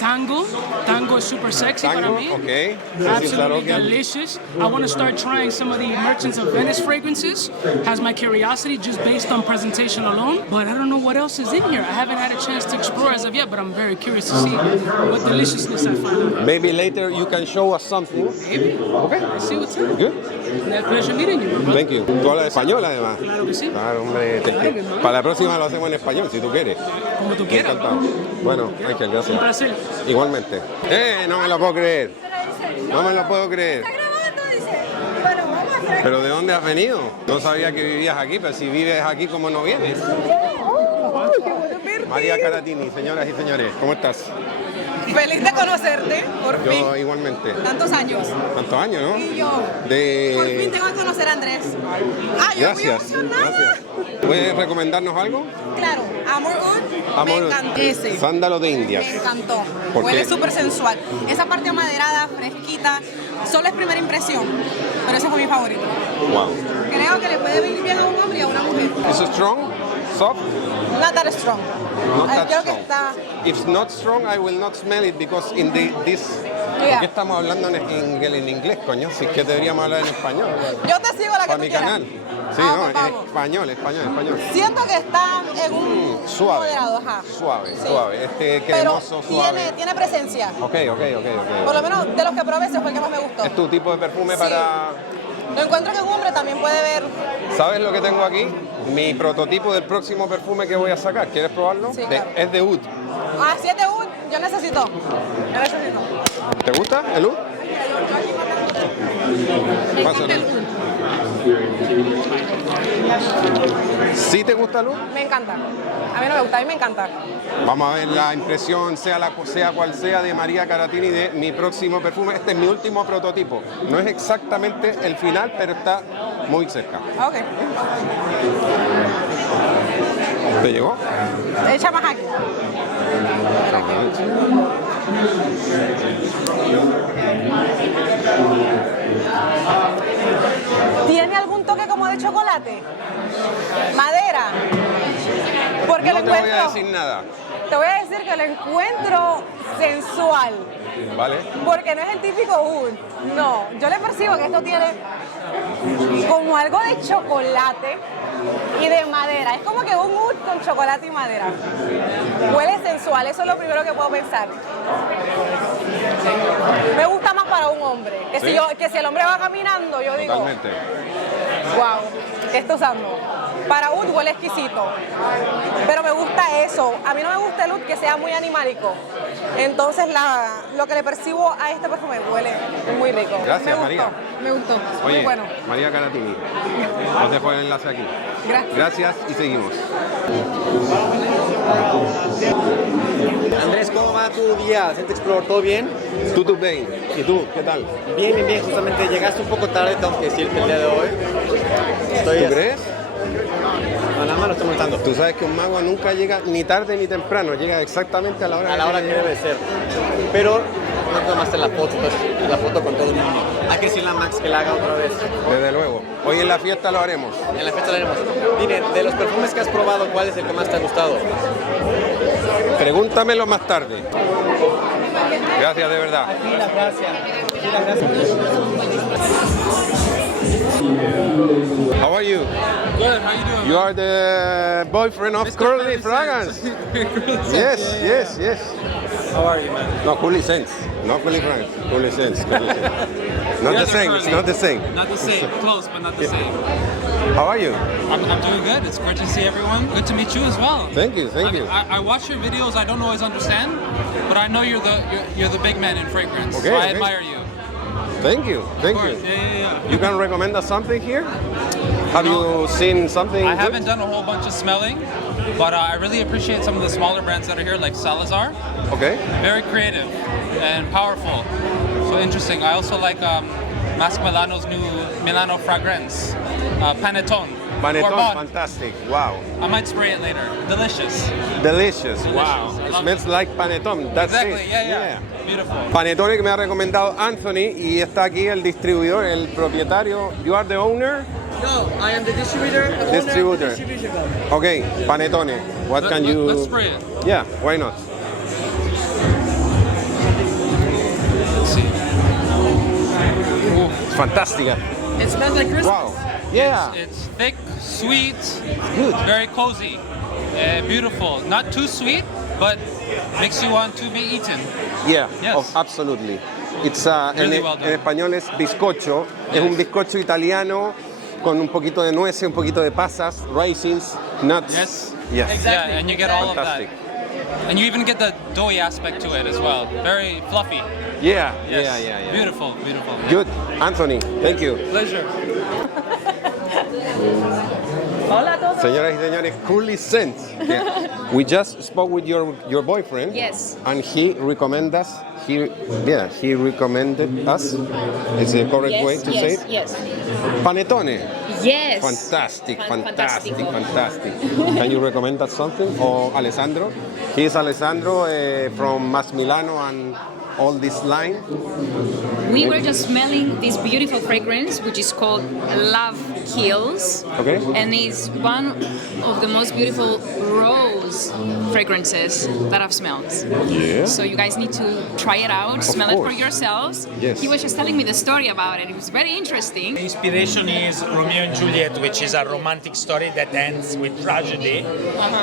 tango. Tango is super sexy para mí. Okay. Absolutely delicious. I want to start trying some of the Merchants of Venice fragrances. Has my curiosity just based on presentation alone. But I don't know what else is in here. I haven't had a chance to explore as of yet, but I'm very curious to see what deliciousness I find. Maybe later you can show us something. Maybe. Okay. Let's see what's up. Good. Pleasure meeting you, bro. Thank you. Tú hablas español además. Claro que sí. Claro, hombre. Para la próxima lo hacemos en español, si tú quieres. Como tú quieras. Encantado. Bueno, Ángel, gracias. Un placer. Igualmente. No me lo puedo creer. No me lo puedo creer. ¿Pero de dónde has venido? No sabía que vivías aquí, pero si vives aquí, ¿cómo no vienes? María Caratini, señoras y señores, ¿cómo estás? Feliz de conocerte, por fin. Yo igualmente. Tantos años. Tantos años, ¿no? Y yo. Por fin tengo que conocer a Andrés. Gracias. Gracias. ¿Puedes recomendarnos algo? Claro, Amouroud. Me encantó. Ese. Sándalo de Indias. Me encantó. ¿Por Huele qué? súper sensual. Esa parte amaderada, fresquita, solo es primera impresión. Pero ese fue mi favorito. Wow. Creo que le puede venir bien a un hombre y a una mujer. ¿Es strong? ¿Soft? Not that strong. Not that Creo strong. que está... If it's not strong, I will not smell it because in this... Yeah. ¿Por qué estamos hablando en inglés, coño? Si es que deberíamos hablar en español. Yo te sigo la que Para tú mi quieras. canal. Sí, no, en español. Siento que está en un suave. moderado, ajá. Suave, Sí. suave. Pero Cremoso, suave. tiene presencia. Ok. Por lo menos de los que probé, ese fue el que más me gustó. ¿Es tu tipo de perfume Sí. para...? Lo encuentro que un hombre también puede ver. ¿Sabes lo que tengo aquí? Mi prototipo del próximo perfume que voy a sacar. ¿Quieres probarlo? Sí, claro. Es de oud. Ah, si es de oud, yo necesito. ¿Te gusta el oud? Pásalo. ¿Sí te gusta el oud? Me encanta. A mí no me gusta, a mí me encanta. Vamos a ver la impresión, sea cual sea, de María Caratini de mi próximo perfume. Este es mi último prototipo. No es exactamente el final, pero está muy cerca. Ok. ¿Te llegó? Echa más aquí. ¿Tiene algún toque como de chocolate? ¿Madera? Porque No te voy a decir nada. Te voy a decir que lo encuentro sensual. ¿Vale? Porque no es el típico oud. No, yo le percibo que esto tiene como algo de chocolate y de madera. Es como que un oud con chocolate y madera. Huele sensual, eso es lo primero que puedo pensar. Me gusta más para un hombre. Que, ¿Sí? que si el hombre va caminando, yo digo, Totalmente. wow, ¿qué está usando? Para oud huele exquisito. Pero me gusta eso. A mí no me gusta el oud que sea muy animálico. Entonces lo que le percibo a este perfume huele muy rico. Gracias, María. Me gustó. Oye, Muy bueno. María Caratini, os dejo el enlace aquí. Gracias. Gracias y seguimos. Andrés, ¿cómo va tu día? ScentXplore, ¿todo bien? Tú bien. ¿Y tú? ¿Qué tal? Bien, bien, bien. Justamente llegaste un poco tarde, tengo que decirte el día de hoy. ¿Tú crees? No, nada más lo estoy montando. Tú sabes que un mago nunca llega ni tarde ni temprano, llega exactamente a la hora, que debe ser. Pero no tomaste la foto con todo el mundo. Hay que decirle a Max que la haga otra vez. Desde luego. Hoy en la fiesta lo haremos. En la fiesta lo haremos. Dime, de los perfumes que has probado, ¿cuál es el que más te ha gustado? Pregúntamelo más tarde. Gracias, de verdad. Aquí la gracia. How are you? Good, how you doing? You are the boyfriend of Curly Fragranze. Yes, yes, yes. How are you, man? No, Curly Scents. Not Curly Fragranze. Curly Scents. Curly Scents. Not the same. It's not the same. Not the same. Close, but not the same. How are you? I'm doing good. It's great to see everyone. Good to meet you as well. Thank you, thank you. I watch your videos. I don't always understand, but I know you're the big man in fragrance. Okay, so I okay. admire you. Thank you, thank you. Yeah. You can recommend us something here? Have you seen something I good? haven't done a whole bunch of smelling, but I really appreciate some of the smaller brands that are here, like Salazar. Okay. Very creative and powerful. So interesting. I also like Milano's new Milano Fragranze, Panettone. Panettone, fantastic. Wow. I might spray it later. Delicious. Delicious. Wow. I It love smells like panettone. That's Exactly. it. Yeah. Beautiful. Panettone que me ha recomendado Anthony y está aquí el distribuidor, el propietario. You are the owner? No, I am the distributor. Distributor. Okay, Panettone. What can you? Let's spray it. Yeah, why not? Let's see. Fantástica. It smells like Christmas. Wow. Yeah. It's thick, sweet, good, very cozy, beautiful. Not too sweet, but makes you want to be eaten. Yeah, Yes. absolutely. It's Really en, well done. en español es bizcocho. Es un bizcocho italiano con un poquito de nueces, un poquito de pasas, raisins, nuts. Yes. Yes. Exactly. Yeah, and you get all Fantastic. of that. And you even get the doughy aspect to it as well. Very fluffy. Yeah, Yes. yeah. Beautiful. Good, Anthony. Thank you. Pleasure. Hola a todos. Señoras y señores, Curly Scents. Yeah. We just spoke with your boyfriend. Yes. And he recommended us. He recommended us. Is the correct way to say it? Yes. Panettone. Yes. Fantastic. Fantastico. Can you recommend us something? Or Alessandro? He is Alessandro from Mas Milano and all this line. We were just smelling this beautiful fragrance, which is called Love Kills. Okay. And it's one of the most beautiful rose fragrances that I've smelled. Yeah. So you guys need to try it out, smell it for course. yourselves. Yes. He was just telling me the story about it. It was very interesting. The inspiration is Romeo and Juliet, which is a romantic story that ends with tragedy.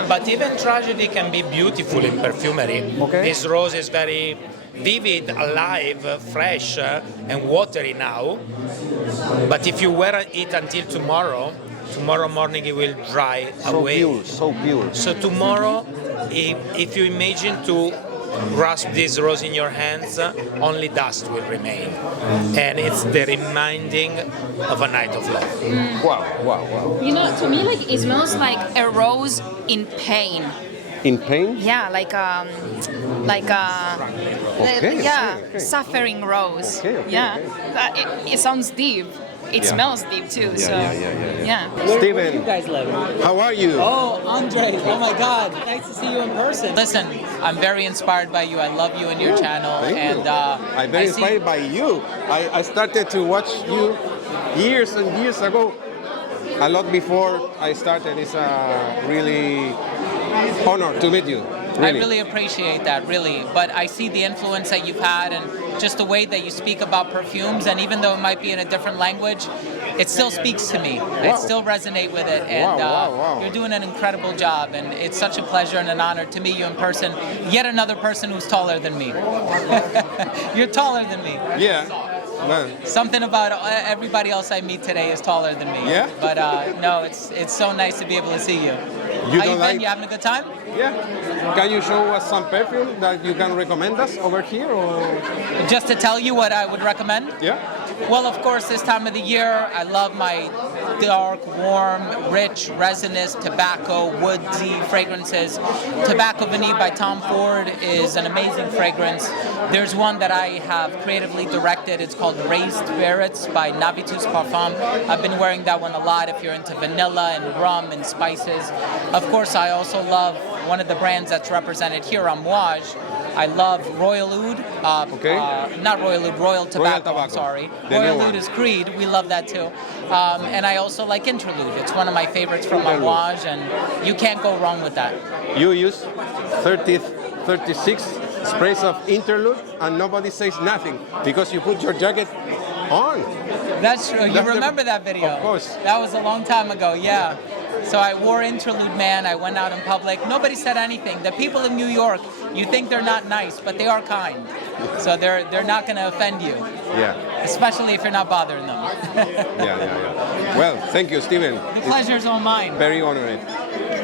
But even tragedy can be beautiful in perfumery. Okay. This rose is very vivid, alive, fresh, and watery now. But if you wear it until tomorrow morning it will dry away. So pure. So tomorrow, if you imagine to grasp this rose in your hands, only dust will remain. And it's the reminding of a night of love. Wow. You know, to me, like it smells like a rose in pain. In pain? Yeah, like suffering rose. It sounds deep. It smells deep too. Yeah. Steven, Where you guys live? how are you? Oh, Andre. Oh my God. Nice to see you in person. Listen, I'm very inspired by you. I love you and your channel. Thank you. I'm very inspired by you. I started to watch you years and years ago. A lot before I started. It's a really honor to meet you. Really. I really appreciate that, really. But I see the influence that you've had and just the way that you speak about perfumes. And even though it might be in a different language, it still speaks to me. I still resonate with it. And you're doing an incredible job. And it's such a pleasure and an honor to meet you in person. Yet another person who's taller than me. You're taller than me. Yeah. Man. Something about everybody else I meet today is taller than me. Yeah? But no, it's so nice to be able to see you. How you been? You having a good time? Yeah. Can you show us some perfume that you can recommend us over here? Or? Just to tell you what I would recommend? Yeah. Well, of course, this time of the year, I love my dark, warm, rich, resinous, tobacco, woodsy fragrances. Tobacco Vanille by Tom Ford is an amazing fragrance. There's one that I have creatively directed. It's called Raised Spirits by Navitus Parfum. I've been wearing that one a lot if you're into vanilla and rum and spices. Of course, I also love one of the brands that's represented here, Amouage. I love Royal Oud. Not Royal Oud, Royal Tobacco. I'm sorry. Royal Oud is Creed. We love that too. And I also like Interlude. It's one of my favorites from Amouage, and you can't go wrong with that. You use 36 sprays of Interlude, and nobody says nothing because you put your jacket on. That's true. You remember that video? Of course. That was a long time ago. Yeah. So I wore Interlude Man. I went out in public. Nobody said anything. The people in New York, you think they're not nice, but they are kind. So they're not going to offend you. Yeah. Especially if you're not bothering them. Yeah. Well, thank you, Steven. The pleasure's all mine. Very honored.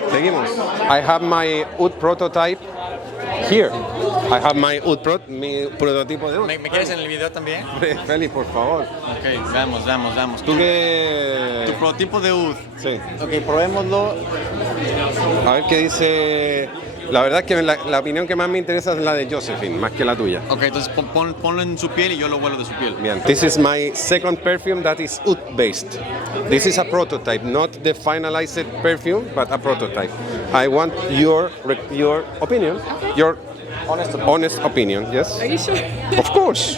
Seguimos. I have my oud prototype here. I have my oud mi prototipo de oud. ¿Me quieres en el video también? Félix, por favor. Ok, veamos. ¿Tú qué? Tu prototipo de oud. Sí. Ok, probémoslo. A ver qué dice. La verdad es que la opinión que más me interesa es la de Josephine, más que la tuya. Ok, entonces ponlo en su piel y yo lo huelo de su piel. Bien. This is my second perfume that is oud based. This is a prototype, not the finalized perfume, but a prototype. I want your opinion, your honest opinion, yes? Are you sure? Of course.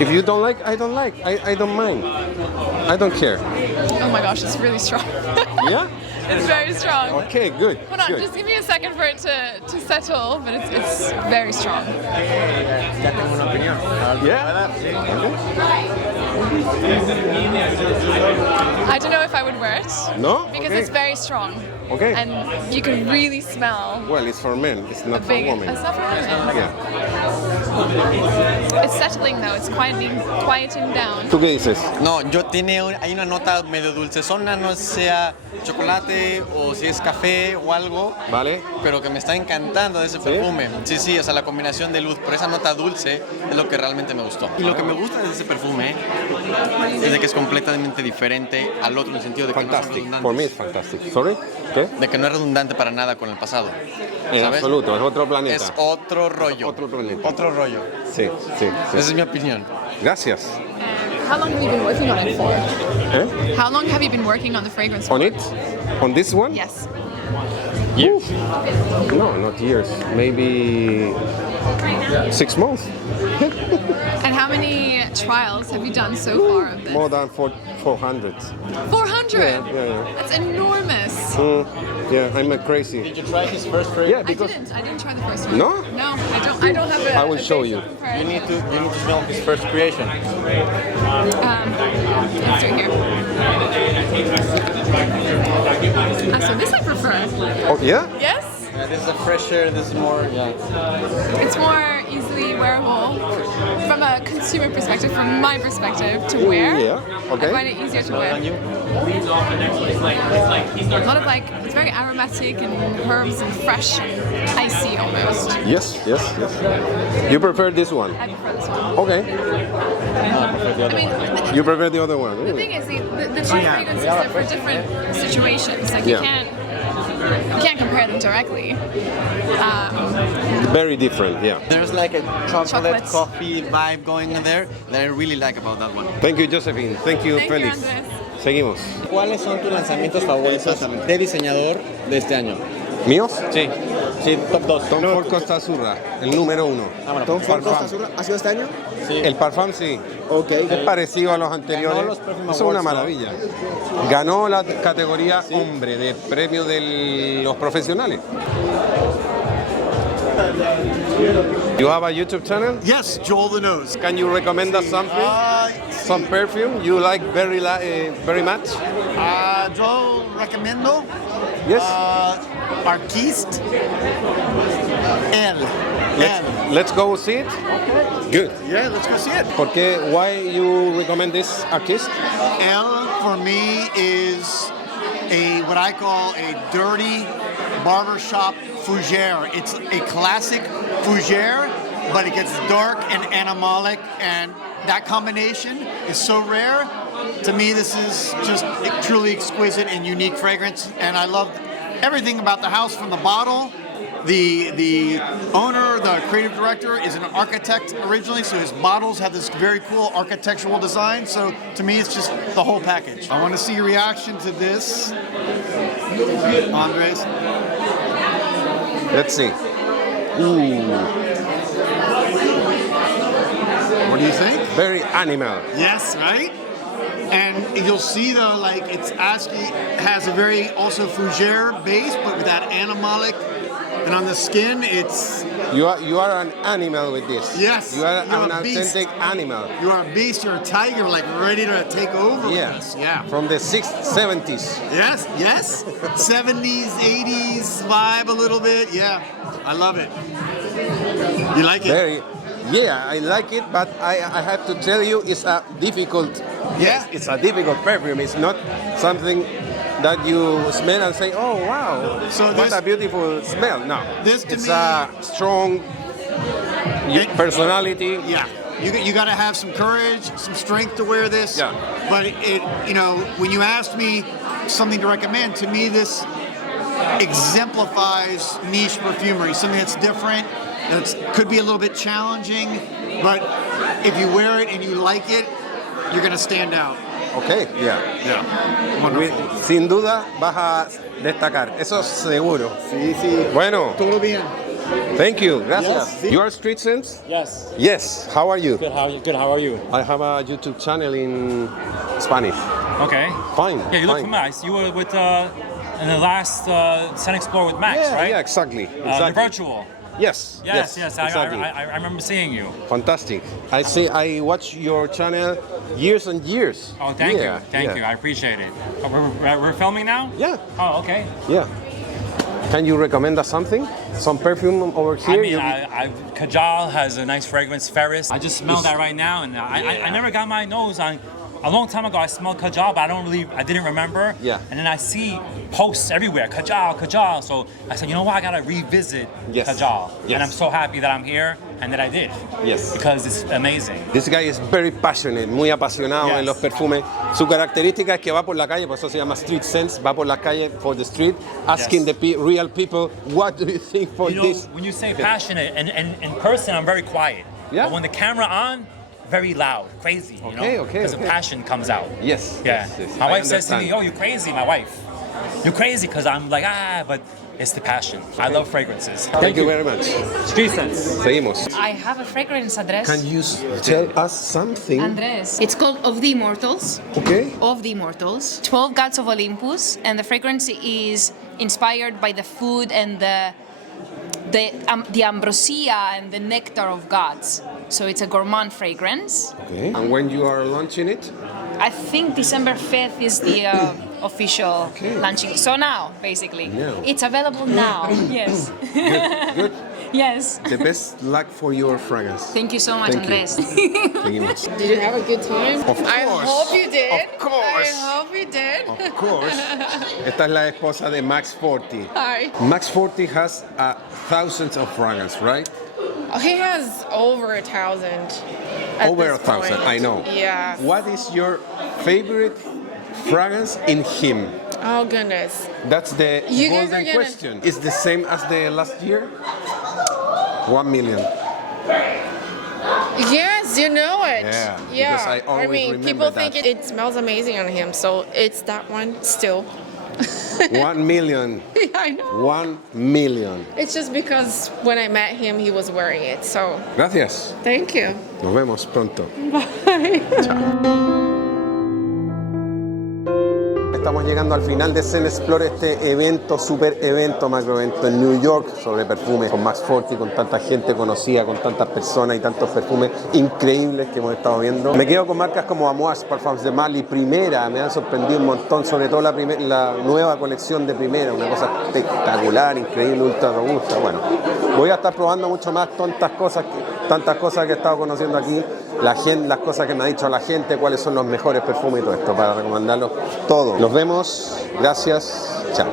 If you don't like, I don't like. I don't mind. I don't care. Oh my gosh, it's really strong. Yeah? It's very strong. Okay, good. Hold on, just give me a second for it to settle, but it's very strong. Ya tengo una opinión. Yeah? I don't know if I would wear it. No? Because Okay. it's very strong. Okay. And you can really smell. Well, it's for men. It's not for big. women. It's not for women. Yeah. It's settling though. It's quieting down. ¿Tú qué dices? No, hay una nota medio dulcezona, no sea chocolate o si es café o algo. Vale. Pero que me está encantando de ese perfume. Sí, o sea, la combinación de luz, pero esa nota dulce es lo que realmente me gustó. Y lo que me gusta de ese perfume es de que es completamente diferente al otro en el sentido de que no es redundante. For me it's fantastic. Sorry? ¿Qué? De que no es redundante para nada con el pasado. En ¿sabes? absoluto, es otro planeta. Es otro rollo. Otro planeta. Otro rollo. Sí. Esa es mi opinión. Gracias. How long have you been working on it for? Eh? How long have you been working on the fragrance? On it? On this one? Yes. Years. No, not years. Maybe 6 months. And how many trials have you done so far of this? More than 400. 400? Yeah. That's enormous. Yeah, I'm crazy. Did you try his first fragrance? Yeah, because I didn't try the first one. No? No, I don't have a. I will show you. You need to smell his first creation. Let's do it here. So this I prefer. Oh, yeah? Yes? Yeah, this is a fresher, this is more, It's more easily wearable from a consumer perspective, from my perspective, to wear. Yeah, okay. I find it easier to wear. A lot of like, it's very aromatic and herbs and fresh and icy almost. Yes. You prefer this one? I prefer this one. Okay. I mean, You prefer the other one? the thing is, the two fragrances are for different situations. Like you can't compare them directly. Very different, yeah. There's like a chocolate coffee vibe going in there that I really like about that one. Thank you, Josephine. Thank you, Thank you, Félix. Andrés. Seguimos. ¿Cuáles son tus lanzamientos favoritos de diseñador de este año? ¿Míos? Sí, top 2. Tom Ford Costa Azurra, el número 1. Tom Ford Costa Azurra, ¿ha sido este año? Sí. El Parfum sí. Ok. Es parecido a los anteriores. Ganó los Perfume Eso es una Awards, ¿no? maravilla. Ganó la categoría hombre de premio de los profesionales. You have a YouTube channel? Yes, Joel the Nose. Can you recommend us something? Some perfume you like very much? Yo recomiendo Yes. Artiste El. Let's go see it. Good. Yeah, let's go see it. Why you recommend this artist? El for me is what I call a dirty barbershop fougere. It's a classic fougere, but it gets dark and animalic, and that combination is so rare. To me, this is just a truly exquisite and unique fragrance, and I love everything about the house from the bottle. The owner, the creative director, is an architect originally, so his bottles have this very cool architectural design. So to me, it's just the whole package. I want to see your reaction to this, Andres. Let's see. Ooh. What do you think? Very animal. Yes, right? And you'll see though, like it's actually has a very also fougere base, but with that animalic. And on the skin, it's... You are an animal with this. Yes. You are you're an a beast. authentic animal. You are a beast, you're a tiger, like ready to take over with us. Yeah. From the 70s. Yes. 70s, 80s vibe a little bit. Yeah. I love it. You like it? Yeah, I like it, but I have to tell you, it's a difficult... Yes, it's a difficult perfume. It's not something that you smell and say, oh, wow, what a beautiful smell. No, it's a strong personality. Yeah, you got to have some courage, some strength to wear this. Yeah. But when you asked me something to recommend, to me this exemplifies niche perfumery, something that's different, that could be a little bit challenging, but if you wear it and you like it, you're going to stand out. Okay, yeah. Sin duda vas a destacar, eso seguro. Sí. Bueno. Todo bien. Thank you, gracias. Yes. You are Street Sense? Yes. Yes, how are you? Good, how are you? I have a YouTube channel in Spanish. Okay. Fine. Yeah, you look familiar. You were with in the last ScentXplore with Max, right? Yeah, exactly. The virtual. Yes. Exactly. I remember seeing you. Fantastic. I watch your channel years and years. Oh, thank you. Thank you. I appreciate it. We're filming now? Yeah. Oh, okay. Yeah. Can you recommend us something? Some perfume over here? I mean, Kajal has a nice fragrance, Ferris. I just smell that right now, and I never got my nose on. A long time ago, I smelled Kajal, but I didn't remember. Yeah. And then I see posts everywhere, Kajal. So I said, you know what, I gotta revisit Kajal. Yes. And I'm so happy that I'm here and that I did. Yes. Because it's amazing. This guy is very passionate, muy apasionado en los perfumes. Su característica es que va por la calle, por eso se llama Street Sense, va por la calle for the street, asking the real people, what do you think for this? When you say passionate, and in person, I'm very quiet. Yeah. But when the camera on, very loud, crazy, you know? Because the passion comes out. Yes. Yeah. Yes. My wife says to me, oh, you're crazy, my wife. You're crazy, because I'm like, but it's the passion. I love fragrances. Thank you very much. Street Sense. Seguimos. I have a fragrance, Andrés. Can you tell us something? Andrés. It's called Of the Immortals. Okay. Of the Immortals. 12 Gods of Olympus, and the fragrance is inspired by the food and the ambrosia and the nectar of gods. So it's a gourmand fragrance. Okay. And when you are launching it? I think December 5th is the official launching. So now, basically. Now. It's available now. Yes. Good. Yes. The best luck for your fragrance. Thank you so much, Thank you. Andrés. Seguimos. Did you have a good time? Of I course. hope you did. Of course. I hope you did. Of course. Esta es la esposa de Max Forti. Hi. Max Forti has thousands of fragrances, right? Oh, he has over 1,000. at Over this 1,000, point. I know. Yeah. What is your favorite fragrance in him? Oh goodness. That's the You guys golden are gonna- question. It's the same as the last year? 1 million. Yes, you know it. Yeah, Yeah. because I always mean, remember people that. think it smells amazing on him, so it's that one still. 1 million. Yeah, I know. 1 million. It's just because when I met him, he was wearing it. So Gracias. thank you. Nos vemos pronto. Bye. Estamos llegando al final de ScentXplore, este evento, super evento, macro evento en New York sobre perfumes, con Max Forti, con tanta gente conocida, con tantas personas y tantos perfumes increíbles que hemos estado viendo. Me quedo con marcas como Amouage Parfums de Mali, Primera, me han sorprendido un montón, sobre todo la nueva colección de Primera, una cosa espectacular, increíble, ultra robusta. Bueno, voy a estar probando mucho más tantas cosas que he estado conociendo aquí, las cosas que me ha dicho la gente, cuáles son los mejores perfumes y todo esto, para recomendarlos todos. Nos vemos, gracias, chao.